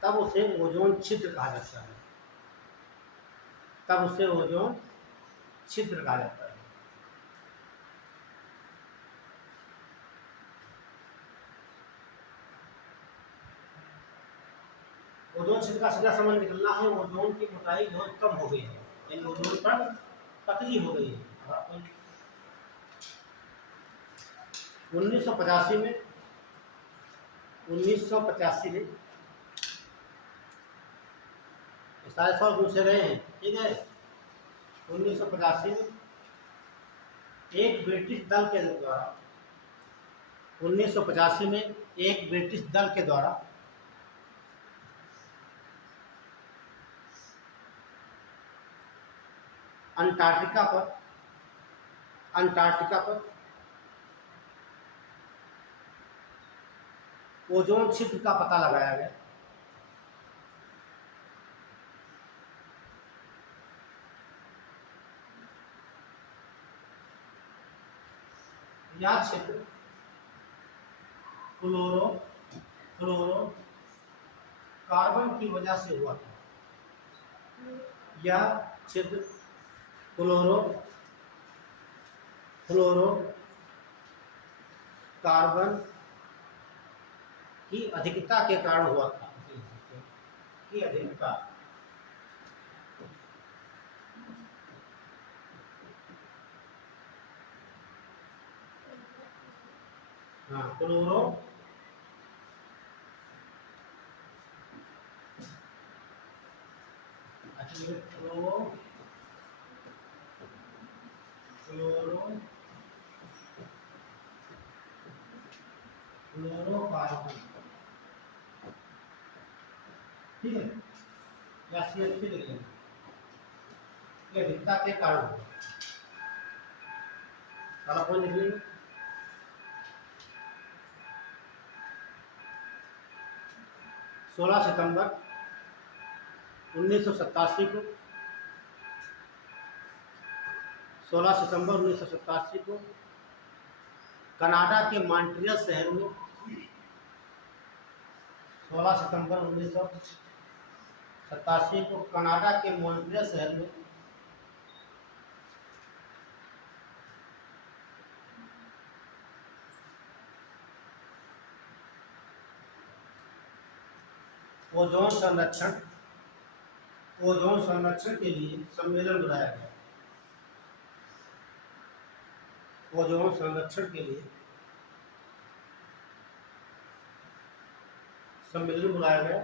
तब उसे ओजोन छिद्र कहा जाता है, तब उसे ओजोन छिद्र कहा जाता है। ओजोन छिद्र का सीधा संबंध निकलना है, ओजोन की मोटाई बहुत कम हो गई है, यानी ओजोन पर पतली हो गई है। 1985 में 1985 में सारे सौ पूछे गए हैं, ठीक है। 1985 में एक ब्रिटिश दल के द्वारा 1985 में एक ब्रिटिश दल के द्वारा अंटार्कटिका पर ओजोन छिद्र का पता लगाया गया। यह छिद्र फ्लोरोकार्बन की वजह से हुआ था। यह छिद्र फ्लोरोकार्बन की अधिकता के कारण हुआ था, की अधिकता हाँ क्लोरो अच्छा क्लोरो क्लोरो क्लोरोकार्बन, ठीक है, या CH3 लिख लेंगे, ये अधिकता के कारण होगा। काला पॉइंट लिख लेंगे। 16 सितंबर 1987 को 16 सितंबर 1987 को कनाडा के मॉन्ट्रियल शहर में 16 सितंबर 1987 को कनाडा के मॉन्ट्रियल शहर में ओजोन संरक्षण के लिए सम्मेलन बुलाया गया। ओजोन संरक्षण के लिए सम्मेलन बुलाया गया।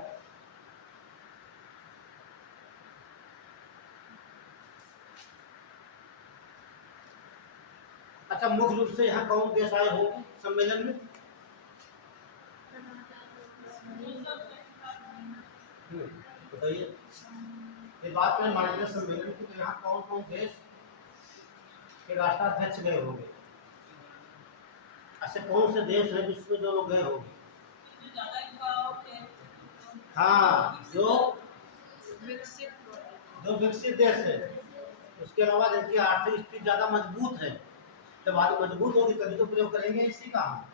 अच्छा, मुख्य रूप से यहाँ कौन देश आए होंगे सम्मेलन में? बताइए, ये बात में मॉन्ट्रियल सम्मेलन की, तो यहाँ कौन कौन देश के राष्ट्राध्यक्ष गए होंगे? ऐसे कौन से देश हैं जिसमें जो लोग गए होंगे? हाँ, जो विकसित देश है। उसके अलावा देखिए आर्थिक स्थिति ज्यादा मजबूत है। जब आर्थिक मजबूत होगी तभी तो प्रयोग करेंगे इसी का।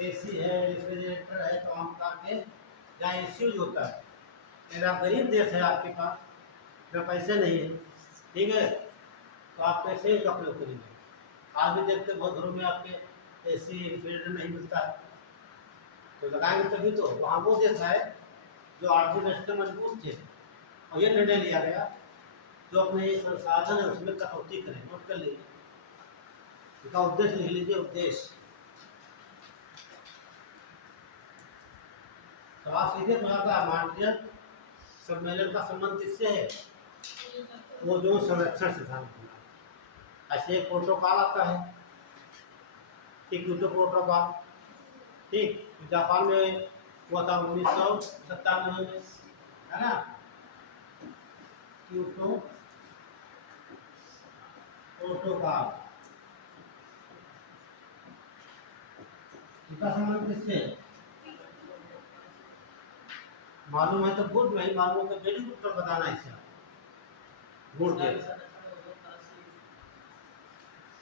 एसी है, रेफ्रिजरेटर है, तो हम के जहाँ एसी यूज होता है। अगर आप गरीब देश है, आपके पास जब पैसे नहीं है, ठीक है, तो आप पैसे का प्रयोग करेंगे। आज भी देखते बहुत घरों में आपके एसी रेफ्रिजरेटर नहीं मिलता है, तो लगाएंगे तभी तो। वहाँ वो देश है जो आर्थिक दृष्टि से मजबूत थे, और ये निर्णय लिया गया जो अपने संसाधन है उसमें कटौती करें। नोट कर लीजिए, इसका उद्देश्य लिख लीजिए, उद्देश्य। तो आप सीधे पता मॉन्ट्रियल सम्मेलन का संबंध किससे है? ओजोन संरक्षण सिद्धांत। ऐसे एक प्रोटोकॉल आता है, क्योटो प्रोटोकॉल, ठीक, जापान में हुआ था 1997 में, है ना, क्योटो प्रोटोकॉल। इसका संबंध किससे है? मालूम है तो गुड, नहीं मालूम तो वेरी गुड पर बताना इसे। गुड है,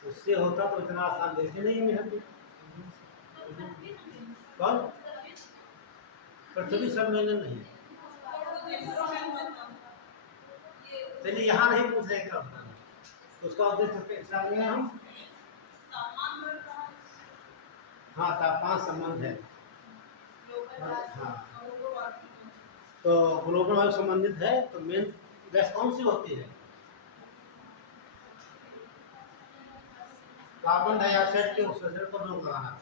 उससे होता तो इतना आसान देखे नहीं मेहनत। कौन? पृथ्वी सम्मेलन नहीं, चलिए यहाँ नहीं पूछ रहे क्या बताना, उसका उद्देश्य हम, हाँ तापमान संबंध है, हाँ, तो ग्लोबल वार्मिंग संबंधित है। तो मेन गैस कौन सी होती है? कार्बन डाइऑक्साइड के उत्सर्जन पर रोक लगाना था,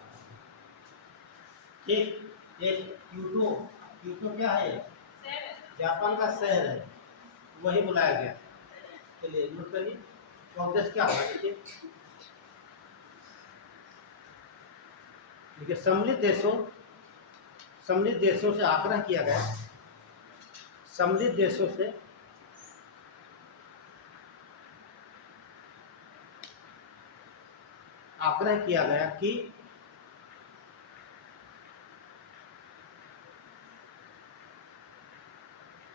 ठीक। एक क्योटो क्या है? जापान का शहर है, वही बुलाया गया। चलिए नोट करिए, तो उद्देश्य क्या होगा? देखिए, सम्मिलित देशों से आग्रह किया गया, सम्मिलित देशों से आग्रह किया गया कि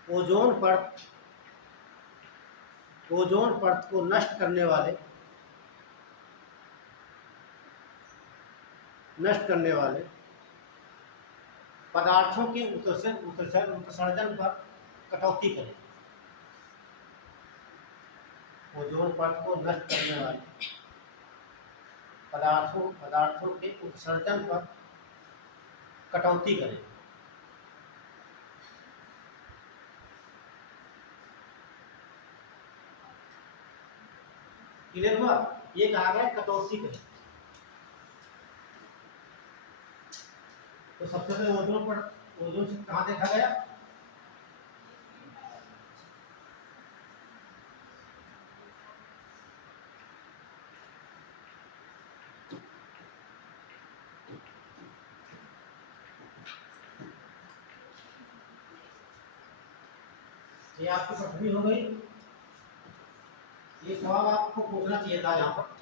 ओजोन परत को नष्ट करने वाले पदार्थों के उत्सर्जन पर कटौती करें। ओजोन परत को नष्ट करने वाले पदार्थों के उत्सर्जन पर कटौती करें। क्लियर हुआ? ये कहा गया कटौती करें। सबसे पहले ओजोन से कहाँ देखा गया? ये आपकी पृथ्वी हो गई। ये सवाल आपको पूछना चाहिए था यहाँ पर।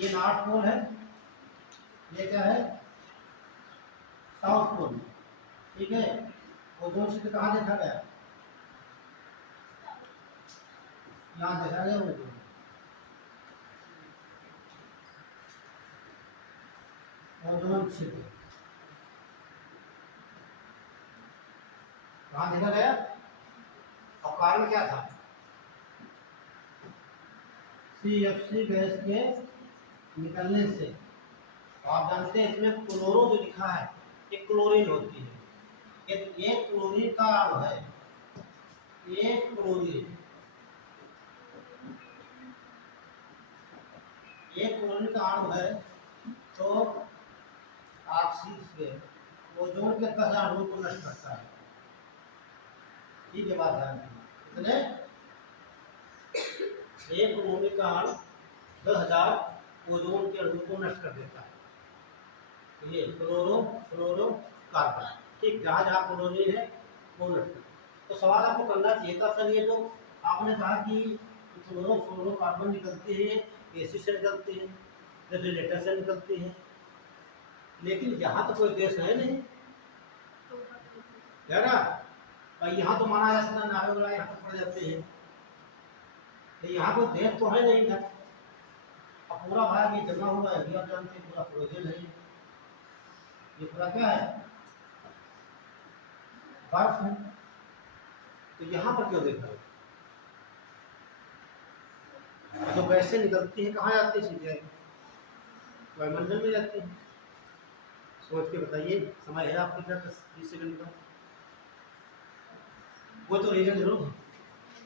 ये नॉर्थ पोल है, ये क्या है? South pole. ठीक है, ओजोन क्षेत्र कहाँ देखा गया? यहाँ देखा गया ओजोन। ओजोन क्षेत्र कहाँ देखा गया? और कारण क्या था? CFC गैस के निकलने से। आप जानते हैं इसमें क्लोरो जो लिखा है ये क्लोरीन होती है। ये क्लोरीन का अणु है। ये क्लोरीन का अणु है। तो ऑक्सीजन से ओजोन के 10 अणुओं को नष्ट करता है। ठीक है, बात ध्यान रखिए। एक क्लोरीन का अणु 10,000 ओजोन के अणु को नष्ट कर देता है। ये फ्लोरो कार्बन। ठीक, जहाँ जहाँ क्लोरीन है वो नष्ट। तो सवाल आपको करना चाहिए था सर, ये जो आपने कहा कि फ्लोरो कार्बन निकलती है, एसिड से निकलती है, रेफ्रिजरेटर से निकलती है, लेकिन यहाँ तो कोई गैस है नहीं, है ना? और यहाँ तो माना जा सकता है नारे वगैरह यहाँ पर पड़ जाते हैं, तो यहाँ कोई गैस तो है नहीं था। अब पूरा भाग ये जमा हुआ है, आप जानते हैं पूरा फ्रोजन है। ये पूरा क्या है? बर्फ है। तो यहाँ पर क्यों देखा? जो गैसें निकलती है कहाँ जाती है? सीधे वायुमंडल में जाती है। सोच के बताइए। समय है आपके पास 10-20 सेकंड का। वो तो रीजन जरूर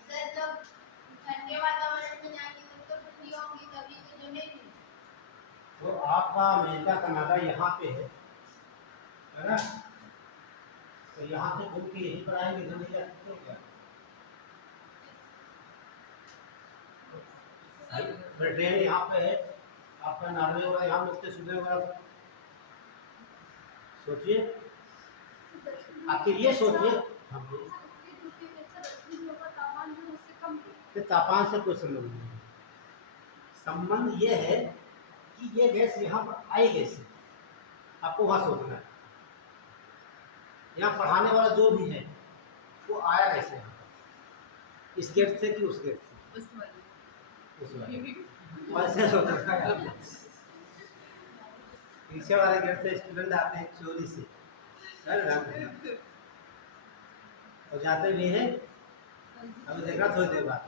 सर जब ठंडे वातावरण में जाएंगे तब तो ठंडी होगी, तभी तो जमेगी। तो आपका अमेरिका कनाडा यहाँ पे है ना? तो यहाँ से घूम के यहीं पर आएंगे, इधर नहीं जा सकते हो क्या? ट्रेन यहाँ पे है, आपका नॉर्वे वगैरह यहाँ मिलते सुबह वगैरह। सोचिए, आखिर ये सोचिए। तापमान से कोई संबंध नहीं। संबंध ये है कि ये गैस यहाँ पर आई कैसे, आपको वहाँ सोचना है। यहाँ पढ़ाने वाला जो भी है वो आया कैसे यहाँ पर, इस गेट से कि उस गेट से? उस वाले सोचना है। पीछे वाले गेट से स्टूडेंट आते हैं चोरी से, और जाते भी हैं। अभी देखा थोड़ी देर बाद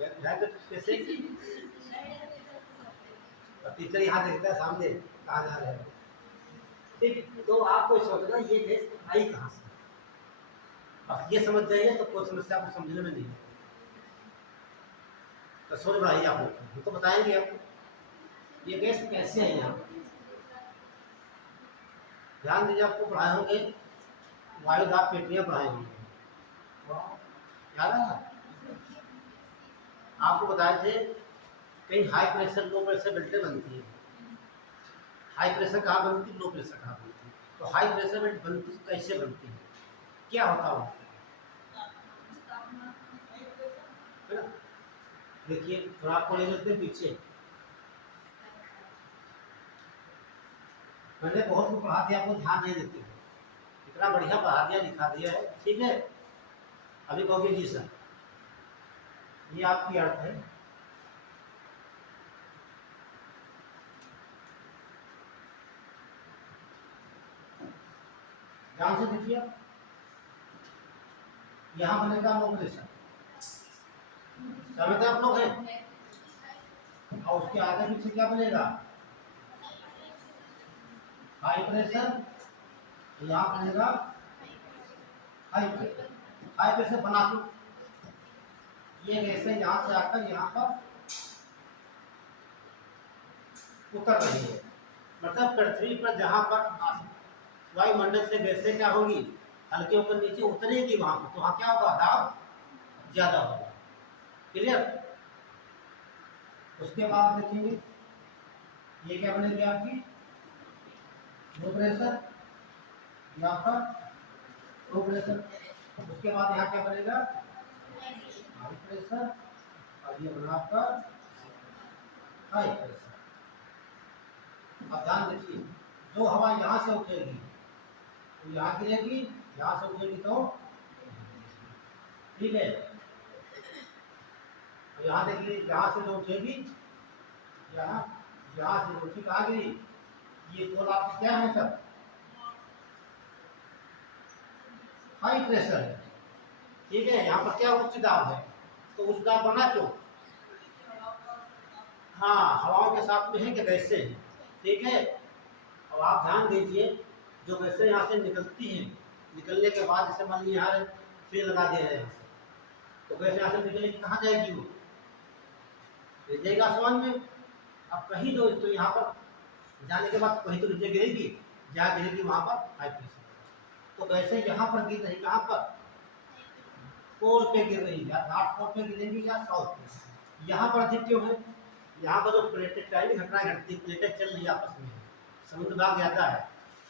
कैसे टीचर यहाँ देखता है सामने कहाँ जा रहे हैं। ठीक, तो आपको सोचना ये गैस आई कहाँ से। अब ये समझ जाइए तो कोई समस्या आपको समझने में नहीं है। तो सोच बढ़ाइए आप लोग, हम तो बताएंगे आपको ये गैस कैसे है। यहाँ ध्यान दीजिए, आपको पढ़ाए होंगे वायुदाब पेटियाँ पढ़ाए होंगे, याद है? आपको बताए थे कहीं हाई प्रेशर लो प्रेशर बेल्टें बनती है। हाई प्रेशर कहाँ बनती है, लो प्रेशर कहाँ बनती है? तो हाई प्रेशर बेल्ट बनती कैसे बनती है, क्या होता है? देखिए थोड़ा आपको ले लेते हैं पीछे। मैंने बहुत कुछ पढ़ा दिया, आपको ध्यान नहीं देते, इतना बढ़िया पढ़ा दिया, लिखा दिया है। ठीक है, अभी कहोगे जी सर ये आपकी अर्थ है। ध्यान से देखिए, यहाँ बनेगा लो प्रेशर, समझते आप लोग हैं? और उसके आगे पीछे क्या बनेगा? High pressure. यहाँ बनेगा हाई प्रेशर। हाई प्रेशर बना तो ये गैसें यहाँ से आकर यहाँ पर उतर रही है। मतलब पृथ्वी पर जहाँ पर वायुमंडल से गैसें क्या होगी, हल्के ऊपर नीचे उतरेगी वहां पर, तो वहाँ क्या होगा, दाब ज्यादा होगा। क्लियर। उसके बाद देखेंगे ये क्या बनेगी आपकी लो प्रेशर, यहाँ पर लो प्रेशर। उसके बाद यहाँ क्या बनेगा हाई प्रेशर, और ये बना आपका हाई प्रेशर। अब ध्यान देखिए, जो हवा यहाँ से उठेगी तो यहाँ गिरेगी, यहाँ से उठेगी तो ठीक है, तो यहाँ देखिए यहाँ से जो उठेगी, यहाँ यहाँ से उठी कहाँ गिरी, ये पोल आपके क्या है सर, हाई प्रेशर है। ठीक है, यहाँ पर क्या उच्च दाब है, तो उच्च दाब बना क्यों, हाँ हवाओं के साथ में है कि गैसें हैं। ठीक है, अब आप ध्यान दीजिए, जो गैसें यहाँ से निकलती हैं, निकलने के बाद जैसे मान लीजिए यहाँ फेल लगा दिया है यहाँ से, तो गैस यहाँ से निकलेगी कहाँ जाएगी, वो गिर जाएगा आसमान में। अब कहीं तो यहाँ पर जाने के बाद कहीं तो नीचे गिरेगी, जहाँ गिरेगी वहाँ पर हाई प्रेशर। तो गैसें यहाँ पर गिर रही, कहाँ पर, पोल पे गिर रही है, नॉर्थ पोल पे गिरेगी या साउथ पे। यहाँ पर अधिक क्यों है, यहाँ पर जो प्लेटें टाइम घटनाएं घटती, प्लेटें चल रही है आपस में, समुद्र भाग ज़्यादा है,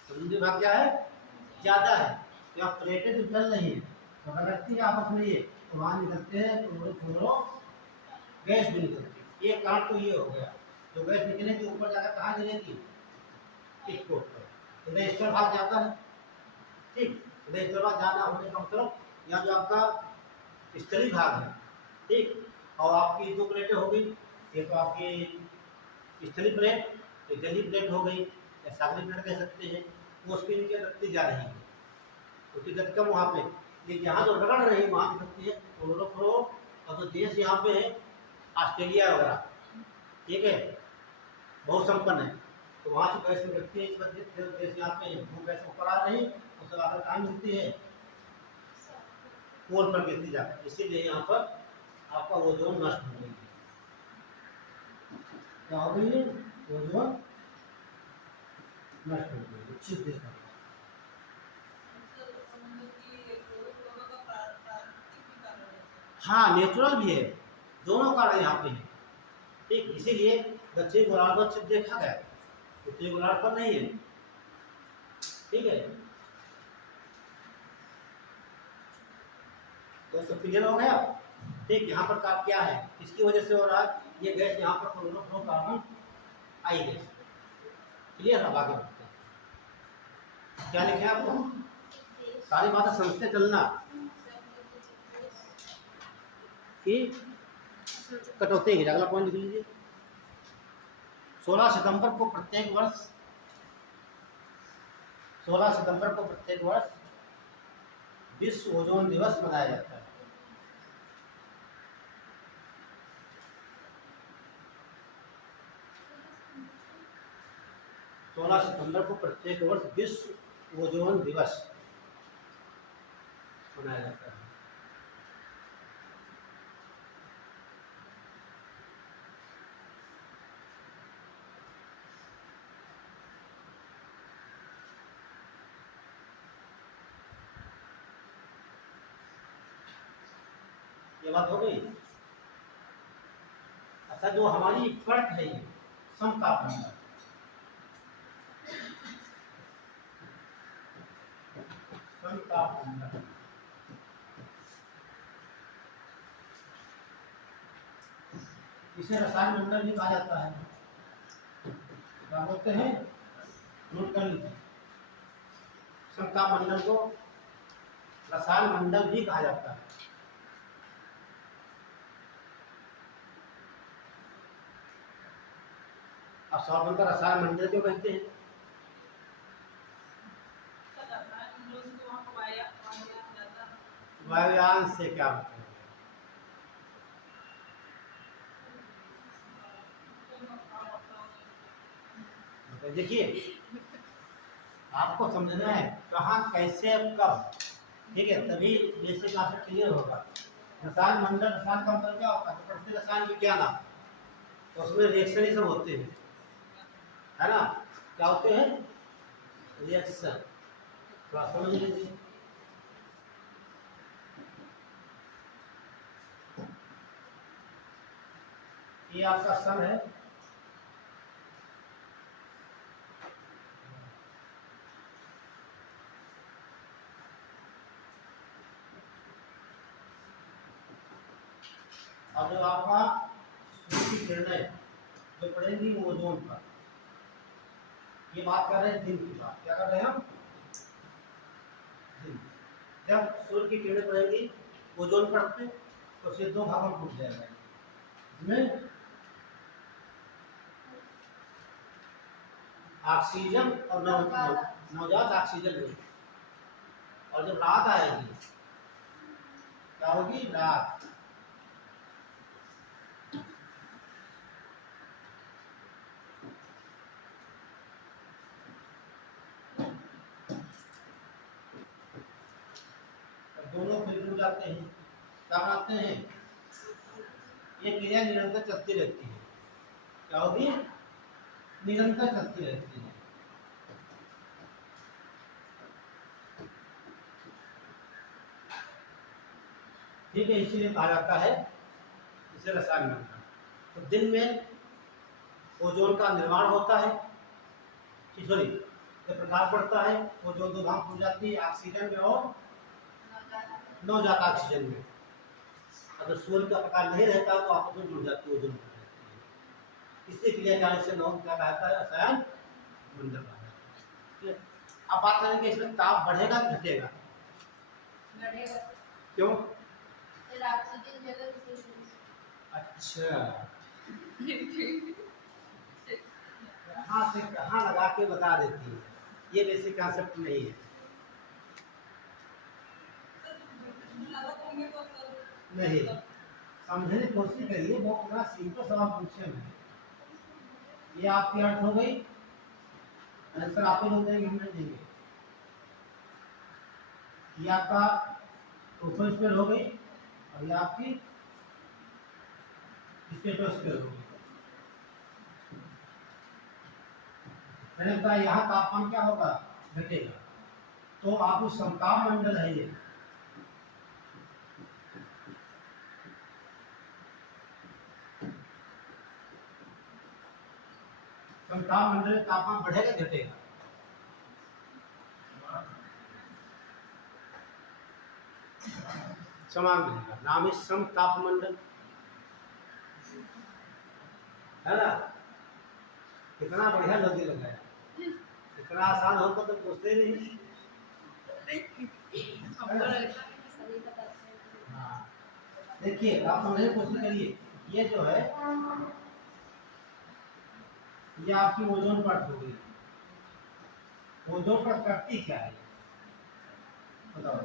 समुद्री भाग क्या है, ज़्यादा है। तो यहाँ प्लेटें जो चल रही है तो घटती है आपस में, ये तो वहाँ निकलते हैं फ्लोरो गैस भी निकलती है। ये कारण तो ये हो गया, तो गैस निकलेगी ऊपर जाकर कहाँ गिरेगी, इस पोल पर, इधर ईस्टर भाग जाता है। ठीक, इधर ईस्टर भाग जाना होने का मतलब यहाँ जो आपका स्थलीय भाग है, ठीक, और आपकी दो प्लेटें हो गई, एक तो आपकी स्थलीय प्लेट, एक जलीय प्लेट हो गई या सागरी प्लेट कह सकते हैं, वो उसके नीचे रखती जा रही है, उसकी गति कम वहाँ पे, लेकिन यहाँ जो रगड़ रही है वहाँ रखती है फ्लोरोफ्लो। और तो देश यहाँ पे है ऑस्ट्रेलिया वगैरह, ठीक है, बहुत संपन्न है, तो वहाँ से गैस निकलती है, इस वजह देश यहाँ पे वो गैस ऊपर आ रही, उससे आकर कहाँ मिलती है, पोल पर गिरती जाती है, इसीलिए यहाँ पर आपका ओजोन नष्ट हो गई, क्या हो गई है, ओजोन नष्ट हो गई, छिद्र हो गई। हाँ नेचुरल भी है, दोनों कारण यहाँ पे है। ठीक, इसीलिए दक्षिण गोलार्ध पर छिद्र देखा गया, उत्तरी गोलार्ध पर नहीं है। ठीक है, तो क्लियर हो गया। ठीक, यहाँ पर काम क्या है, किसकी वजह से हो रहा है, ये गैस यहाँ पर फ्लोरोकार्बन आई गैस। क्लियर, अब आगे बढ़ते हैं, क्या लिखे आपको, सारी बातें समझते चलना कि कटौती की। अगला पॉइंट लिख लीजिए, 16 सितंबर को प्रत्येक वर्ष 16 सितंबर को प्रत्येक वर्ष विश्व ओजोन दिवस मनाया जाता है। सोलह सितंबर को प्रत्येक वर्ष विश्व ओजोन दिवस मनाया जाता है। ये बात हो गई। अच्छा, जो हमारी कर्क है ये समतापमंडल, समतापमंडल इसे रसायन मंडल भी कहा जाता है। क्या बोलते हैं, नोट कर लीजिए, समतापमंडल को रसायन मंडल भी कहा जाता है। अब सवाल बनता है रसायन मंडल क्यों कहते हैं, वायुयान से क्या मतलब है, देखिए आपको समझना है कहाँ कैसे कब, ठीक है, तभी बेसिक आपसे क्लियर होगा। रसायन मंडल, रसायन का मतलब क्या होता है, पढ़ते रसायन विज्ञान आप, तो उसमें रिएक्शन ही सब होते हैं, है ना, क्या होते हैं? रिएक्शन। थोड़ा समझ लीजिए। ये आपका सन है, और जो आपका सूर्य की किरणें जो पड़ेंगी ओजोन पर, ये बात कर रहे हैं दिन की बात। क्या कर रहे हैं हम? दिन। जब सूर्य की किरणें पड़ेंगी ओजोन पर पे, तो उसे दो भागों में टूट जाएगा, जिसमें ऑक्सीजन और नवजात ऑक्सीजन होगी। और जब रात आएगी, क्या होगी? रात। दोनों फिर जुड़ जाते हैं, क्या बनाते हैं? ये क्रिया निरंतर चलती रहती है। क्या होगी? निरंतर चलती रहती है। ठीक है, इसीलिए कहा जाता है इसे रसायन मंडल। तो दिन में ओजोन का निर्माण होता है, सॉरी, जब प्रकाश पड़ता है ओजोन दो भाग हो जाती है, ऑक्सीजन में और नवजात ऑक्सीजन में। अगर सूर्य का प्रकाश नहीं रहता तो आपस में जुड़ जाती है, ओजोन में। इससे क्रिया जाने से नौ क्या कहता है? रसायन मंडल कहा जाता है। अब बात करें कि इसमें ताप बढ़ेगा कि घटेगा? बढ़ेगा। क्यों? फिर ऑक्सीजन जगह से। अच्छा, कहाँ से कहाँ लगा के बता देती है, ये बेसिक कॉन्सेप्ट नहीं है। नहीं, समझने की कोशिश करिए, बहुत बड़ा सिंपल सवाल पूछे हैं। ये आपकी अर्थ हो गई, आंसर आप ही लोग देंगे, हम नहीं देंगे। ये आपका ट्रोपोस्फीयर हो गई, और ये आपकी स्ट्रेटोस्फीयर हो गई। मैंने बताया यहाँ तापमान क्या होगा? घटेगा। तो आपको समताप मंडल है ये। समताप मंडल में तापमान बढ़ेगा घटेगा? समान रहेगा, नाम है समताप मंडल, है ना? कितना बढ़िया लगे लगाया, इतना आसान होता तो पूछते नहीं। हाँ, देखिए आप समझने की कोशिश करिए। ये जो है, ये आपकी ओजोन परत हो गई। ओजोन परत करती क्या है बताओ?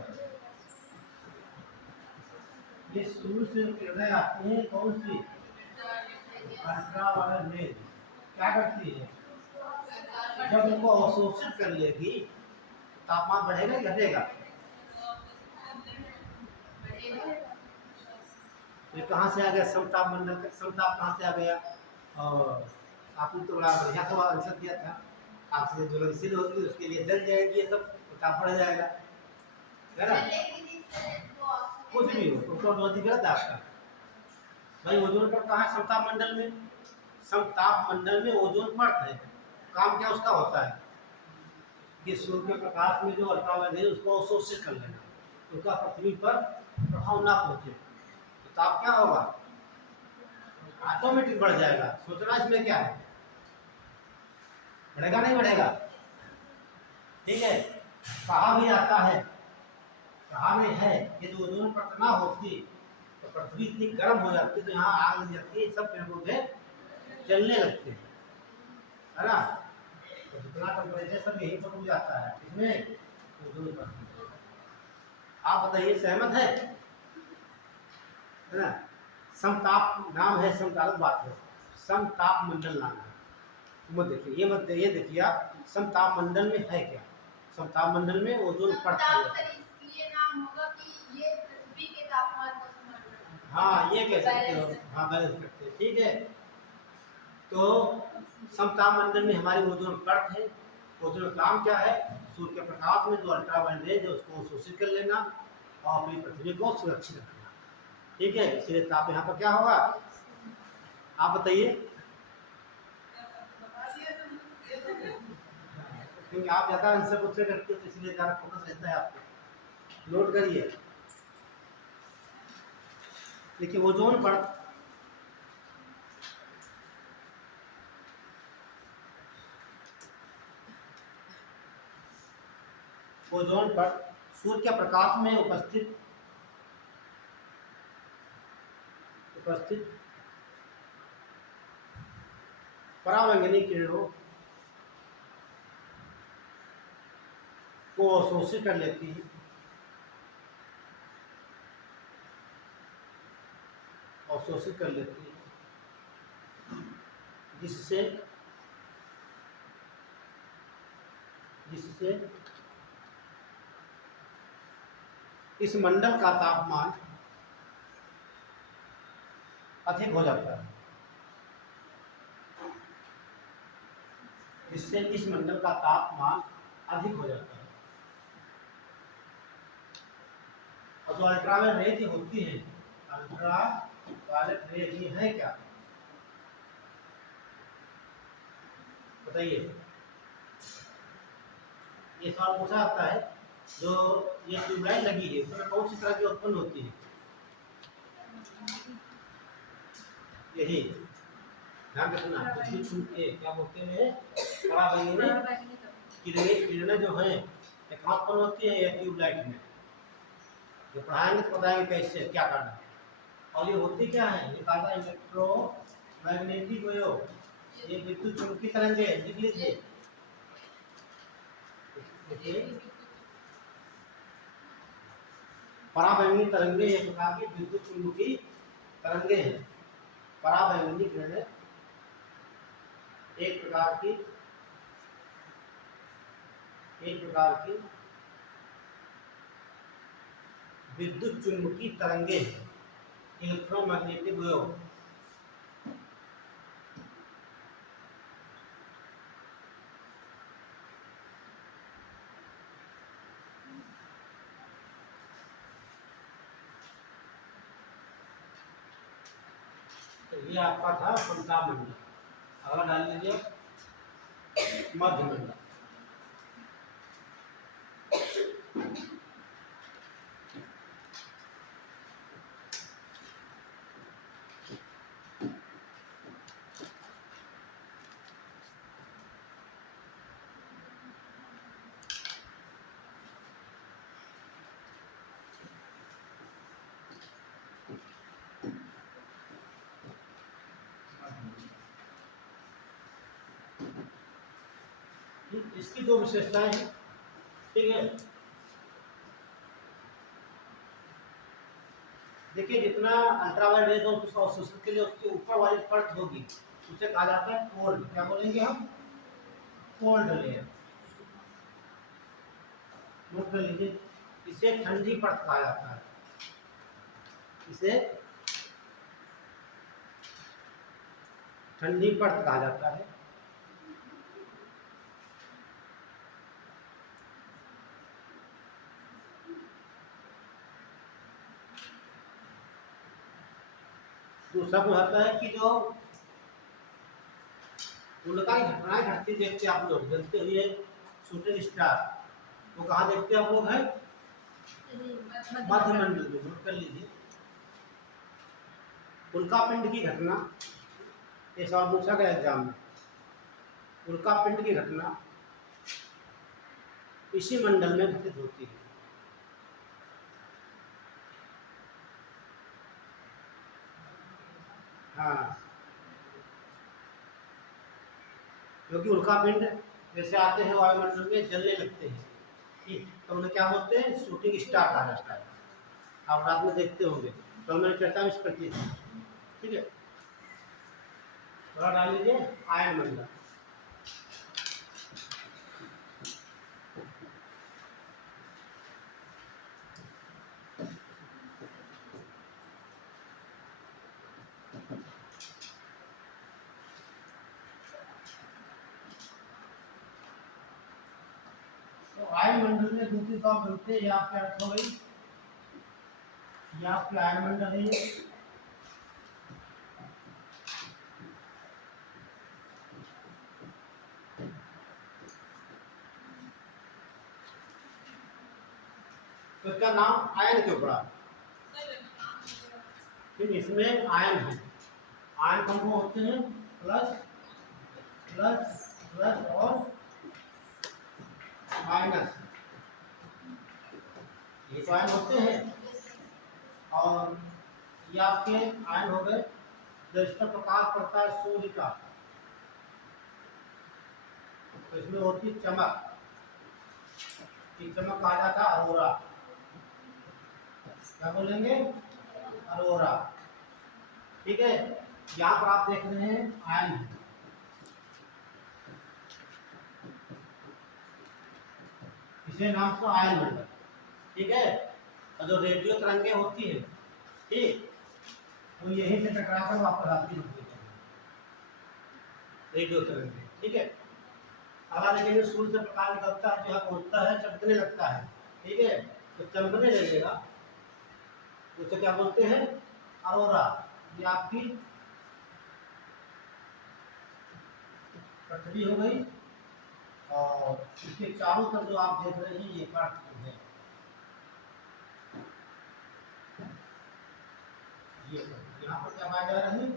ये सूर्य से किरणें आती हैं, कौन सी? Ultraviolet rays. क्या करती है? जब उनको अवशोषित कर लेगी, तापमान बढ़ेगा कि घटेगा? ये कहाँ से आ गया समताप मंडल का? समताप कहाँ से आ गया? और आपने तो बड़ा बढ़िया सवाल आंसर दिया था। आपसे ज्वलनशील होती है उसके लिए जल जाएगी, ये सब ताप बढ़ जाएगा, है ना? कुछ भी हो तो टोटोलॉजी गलत है आपका भाई। ओजोन परत कहाँ है? समताप मंडल में। समताप मंडल में ओजोन परत है। काम क्या उसका होता है कि सूर्य के प्रकाश में जो अल्ट्रावायलेट है उसको अवशोषित कर लेना, उसका पृथ्वी पर प्रभाव ना पहुंचे, तो ताप क्या होगा? ऑटोमेटिक बढ़ जाएगा। सोचना इसमें क्या है, बढ़ेगा नहीं बढ़ेगा? ठीक है, कहा भी आता है, कहा में है कि जो ओजोन परत ना होती तो पृथ्वी इतनी गर्म हो जाती, तो यहाँ आग लग जाती, सब पेड़ पौधे जलने लगते हैं, है ना? तो जितना टेम्परेचर सब यही पर हो जाता है, इसमें ओजोन परत। आप बताइए, सहमत है ना? समताप नाम है, समताप बात है, समताप मंडल नाम है। मत देखिए, ये देखिए आप, समताप मंडल में है क्या? समताप मंडल में ओजोन परत है। इसलिए नाम होगा कि ये पृथ्वी के तापमान को समझ। हाँ, ये कह सकते हो, हाँ बैलेंस करते हैं, ठीक है। तो समताप मंडल में हमारी ओजोन परत है। ओजोन का काम क्या है? सूर्य के प्रकाश में जो अल्ट्रावायलेट रेज है उसको शोषित कर लेना और अपनी पृथ्वी को सुरक्षित रखना। ठीक है, इसलिए ताप यहाँ पर क्या होगा आप बताइए, क्योंकि आप ज़्यादा आंसर पूछे करते हो तो इसलिए ज़्यादा फोकस रहता है आपको। नोट करिए, देखिए ओजोन परत ओजोन परत सूर्य के प्रकाश में उपस्थित परावैंगनी किरणों को अवशोषित कर लेती है जिससे इस मंडल का तापमान अधिक हो जाता है। इससे इस मंडल का तापमान अधिक हो जाता है। और जो अल्ट्रावायलेट रेज होती है, अल्ट्रावायलेट रेज ये है क्या बताइए? ये सवाल पूछा जाता है, जो ये ट्यूबलाइट लगी है उसमें कौन सी तरह की उत्पन्न होती है? यही ध्यान रखना, विद्युत चुम्बकीय क्या बोलते हैं, परावैंगनी किरणें जो हैं कहाँ उत्पन्न होती है? ये ट्यूबलाइट में। जो पढ़ाएंगे तो बताएंगे कैसे क्या करना है। और ये होती क्या है? ये कहा था इलेक्ट्रोमैग्नेटिक वेव, ये विद्युत चुम्बकीय तरंगे। लिख लीजिए, देखिए परावैंगनी तरंगे एक प्रकार की विद्युत चुम्बकीय तरंगे हैं। परावैंगनी किरणें एक प्रकार की विद्युत चुम्बकीय तरंगे हैं, इलेक्ट्रोमैग्नेटिक वेव। तो ये आपका था समताप मंडल। अगला डाल लीजिए मध्य मंडल। इसकी दो विशेषताएं हैं, ठीक है। देखिए जितना अल्ट्रावायलेट रेज हो उसको अवशोषण के लिए उसके ऊपर वाली परत होगी उसे कहा जाता है कोल्ड, क्या बोलेंगे हम? Cold layer. नोट कर लीजिए, इसे ठंडी परत कहा जाता है। इसे ठंडी परत कहा जाता है। दूसरा होता है कि जो उल्का की घटनाएं घटती देखते आप लोग, जलते हुए शूटिंग स्टार, वो कहाँ देखते आप लोग हैं? मध्य मंडल में। नोट कर लीजिए, उल्का पिंड की घटना, ये सवाल पूछा गया एग्जाम में। उल्का पिंड की घटना इसी मंडल में घटित होती है। हाँ, क्योंकि उल्कापिंड जैसे आते हैं वायुमंडल में जलने लगते हैं, ठीक, तो उन्हें क्या बोलते हैं? शूटिंग स्टार कहा जाता है। आप रात में देखते होंगे, तो मैंने चर्चा में इस पर की थी, ठीक है। थोड़ा डाल लीजिए आयन मंडल। आयन मंडल में दूसरी फॉर्म बनते हैं, ये आपके अर्थ हो गई, ये आपके आयन मंडल है ये। तो इसका नाम आयन क्यों पड़ा? फिर इसमें आयन है, आयन कौन होते हैं? प्लस प्लस प्लस और माइनस, ये तो आयन होते हैं। और ये आपके आयन हो गए। जब इसका प्रकाश पड़ता है सूर्य का, तो इसमें होती है चमक, ये चमक कहा जाता है अरोरा। क्या बोलेंगे? अरोरा। ठीक है, यहाँ पर आप देख रहे हैं आयन, इसे नाम से आयन मंडल। ठीक है, और जो रेडियो तरंगे होती है, ठीक, वो यहीं से टकराकर वापस आती है रेडियो तरंगे। ठीक है, अगर लेकिन सूर्य से प्रकाश निकलता है, जो है पहुंचता है, चमकने लगता है। ठीक है, तो चमकने लगेगा, उसे क्या बोलते हैं? अरोरा। ये आपकी पृथ्वी हो गई, और इसके चारों तरफ जो आप देख रहे हैं ये पार्ट है, ये यहाँ पर क्या पाया जा रहा है?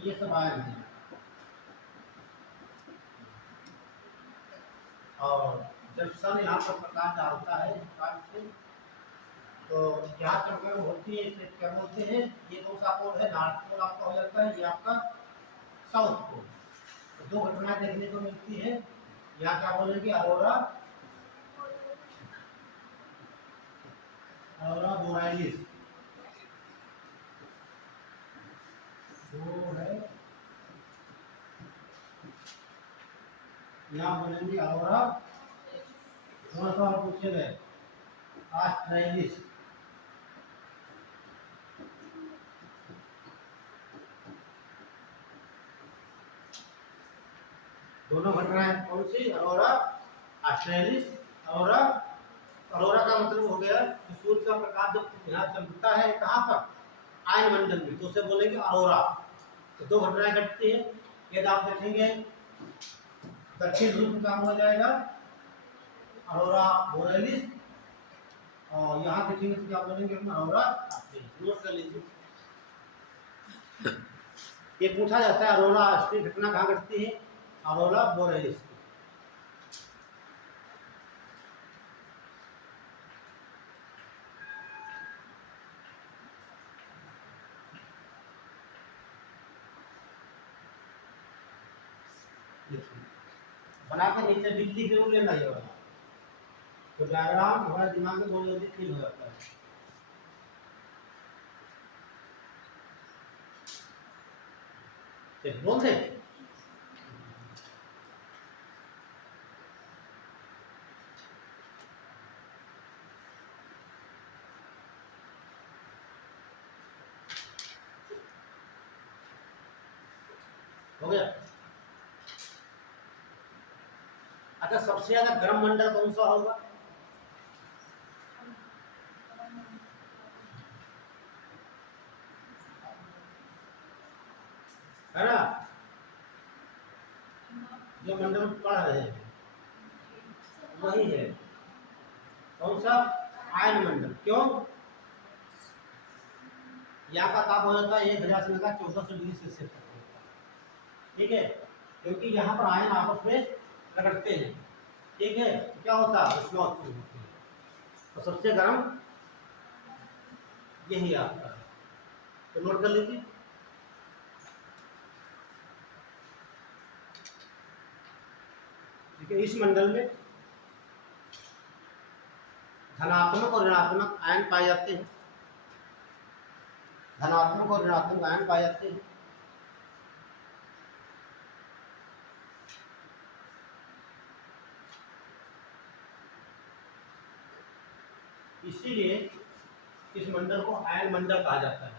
ये सब आयन है। और जब सन यहाँ पर प्रकाश डालता है प्रकाश से, तो यहाँ चमक होती है, इसे क्या बोलते हैं? ये कौन सा पोल है? नॉर्थ पोल आपका हो जाता है, ये आपका साउथ पोल। तो दो घटनाएं देखने को मिलती है, यहाँ क्या बोलेंगे? अरोरा, अरोरा बोरेलिस, वो है, यहाँ बोलेंगे अरोरा। थोड़ा सा और पूछे गए, ऑस्ट्रेलिस। दोनों घटनाएं कौन सी? अरोरा, ऑस्ट्रेलिस। अरोरा, अरोरा का मतलब हो गया कि सूर्य का प्रकाश जब यहाँ चमकता है, कहाँ पर? आयन मंडल में, तो उसे बोलेंगे अरोरा। तो दो घटनाएं घटती है, यदि आप देखेंगे दक्षिण ध्रुव का काम हो जाएगा अरोरा बोरेलिस, और यहाँ देखेंगे तो क्या बोलेंगे हम? अरोरा ऑस्ट्रेलिस। नोट कर लीजिए, ये पूछा जाता है अरोरा ऑस्ट्रेलिस घटना कहाँ घटती है? अरोरा बोरेलिस। बना के नीचे बिजली जरूर लेना ये वाला, तो डायग्राम हमारे दिमाग में बहुत जल्दी क्लिक हो जाता है। चलिए बोल दे। हो गया? अच्छा, सबसे ज्यादा गर्म मंडल कौन सा होगा? है ना, जो मंडल पढ़ रहे हैं वही है। कौन सा? आयन मंडल। क्यों? यहाँ का ताप हो जाता है 1000 से लेकर 1400 डिग्री सेल्सियस तक। ठीक है, क्योंकि यहाँ पर आयन आपस में रगड़ते हैं। ठीक है, तो क्या होता है? उष्मा उत्पन्न होती है। तो सबसे गर्म यही आपका है, तो नोट कर लीजिए। ठीक है, इस मंडल में धनात्मक और ऋणात्मक आयन पाए जाते हैं, धनात्मक और ऋणात्मक आयन पाए जाते हैं। इसीलिए इस मंडल को आयन मंडल कहा जाता है,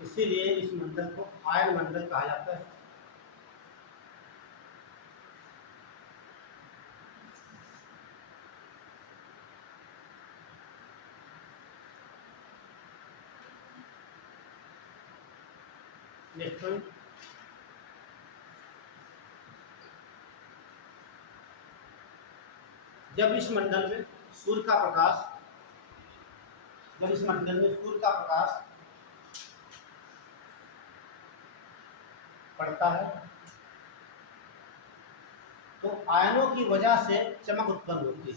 इसीलिए इस मंडल को आयन मंडल कहा जाता है। नेक्स्ट पॉइंट, जब इस मंडल में सूर्य का प्रकाश जब इस मंडल में सूर्य का प्रकाश पड़ता है तो आयनों की वजह से चमक उत्पन्न होती है।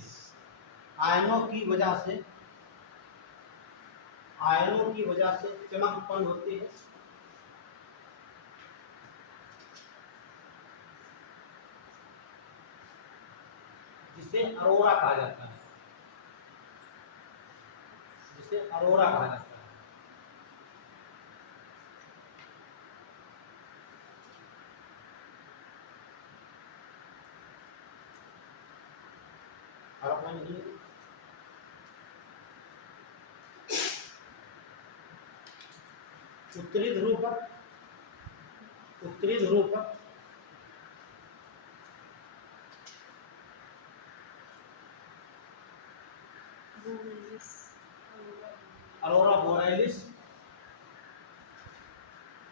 आयनों की वजह से चमक उत्पन्न होती है। जिसे अरोरा कहा जाता है। उत्तरी ध्रुव पर अरोरा बोरेलिस,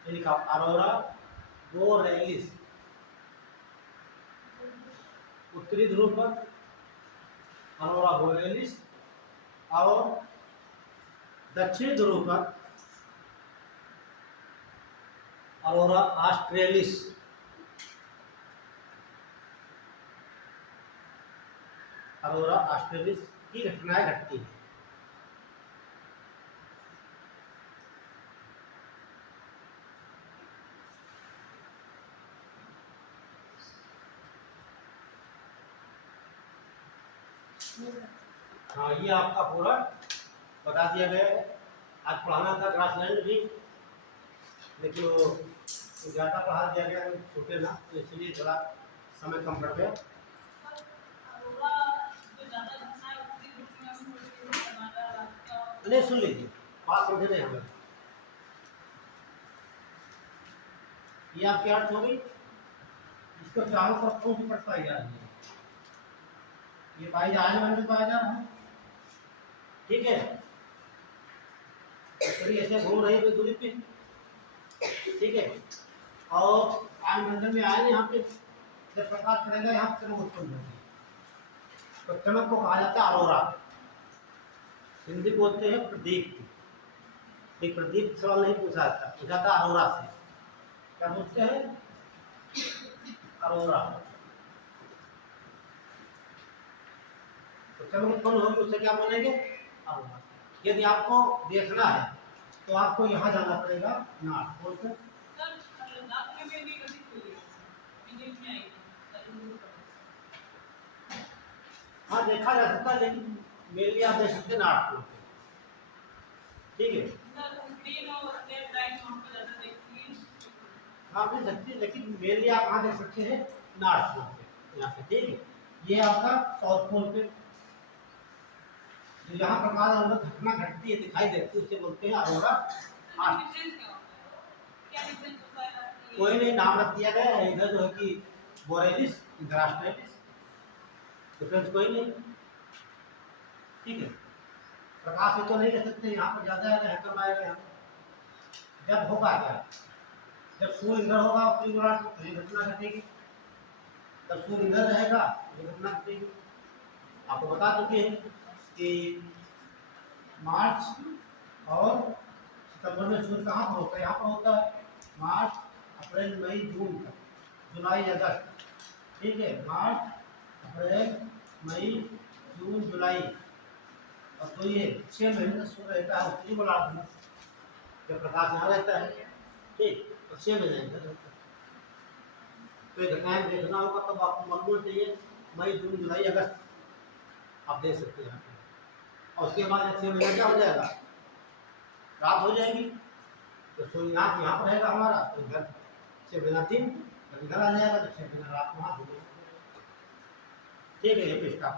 लिखा अरोरा बोरेलिस उत्तरी ध्रुव पर अरोरा बोरेलिस और दक्षिण ध्रुव पर अरोरा ऑस्ट्रेलिस की घटनाएं घटती हैं। हाँ, ये आपका पूरा बता दिया गया है। आज पढ़ाना था ग्रासलैंड भी, लेकिन वो ज़्यादा पढ़ा दिया गया, छूटे ना, तो इसलिए थोड़ा समय कम पड़ गया। नहीं, सुन लीजिए, बात समझे नहीं हमें। ये आपकी अर्थ हो गई। इसको चारों तरफ खूब पड़ता ही जा रही है। ये पाई जा रहे हैं, पाया जा रहा है, ठीक है। चलिए ऐसे घूम रही है दूरी पे, ठीक है। और वायुमंडल में आए यहाँ पे जब प्रकाश पड़ेगा, यहाँ चमक उत्पन्न होगी। तो चमक को कहा जाता है अरोरा। हिंदी बोलते हैं प्रदीप। एक प्रदीप सवाल नहीं पूछा था अरोरा से। क्या बोलते हैं? अरोरा। तो चमक उत्पन्न होगी, उससे क्या बोलेंगे? अरोरा। यदि आपको देखना है तो आपको यहाँ जाना पड़ेगा, नॉर्थ पोल पे। हाँ, देखा जा सकता है, लेकिन मेरे लिए आप देख सकते हैं नॉर्थ पोल पे, ठीक है। हाँ, देख सकते हैं, लेकिन मेरे लिए आप कहाँ देख सकते हैं? नॉर्थ पोल पे, यहाँ पे, ठीक है। ये आपका साउथ पोल पे यहाँ प्रकाश घटना घटती है, दिखाई देती है, उसे बोलते हैं अरोरा। कोई नहीं, नाम रख दिया गया है। इधर जो है कि बोरेलिस, इधर ऑस्ट्रेलिस, डिफरेंस कोई नहीं, ठीक है। प्रकाश तो नहीं कह सकते, यहाँ पर ज्यादा है, कम आएगा यहाँ। जब होगा क्या? जब सूर्य इधर होगा उत्तरी गोलार्ध में, तो ये घटना घटेगी। जब सूर्य इधर रहेगा, ये घटना घटेगी। आपको बता चुके हैं कि मार्च और सितंबर में सूर्य कहाँ पर होता है? यहाँ पर होता है। मार्च, अप्रैल, मई, जून तक, जुलाई, अगस्त, ठीक है। मार्च, अप्रैल, मई, जून, जुलाई, और तो ये 6 महीने तक सूर्य रहता है उत्तरी गोलार्ध में। जब प्रकाश यहाँ रहता है, ठीक, तो 6 महीने रहता है। तो ये घटनाएं देखना होगा, तब आपको मालूम चाहिए मई, जून, जुलाई, अगस्त आप देख सकते हैं। और उसके बाद 6 महीने क्या हो जाएगा? रात हो जाएगी। तो सूर्य यहाँ पर रहेगा हमारा, तो इधर 6 महीना दिन, जब इधर आ जाएगा तो 6 महीना रात वहाँ हो जाएगा, ठीक है। ये पे स्टॉप।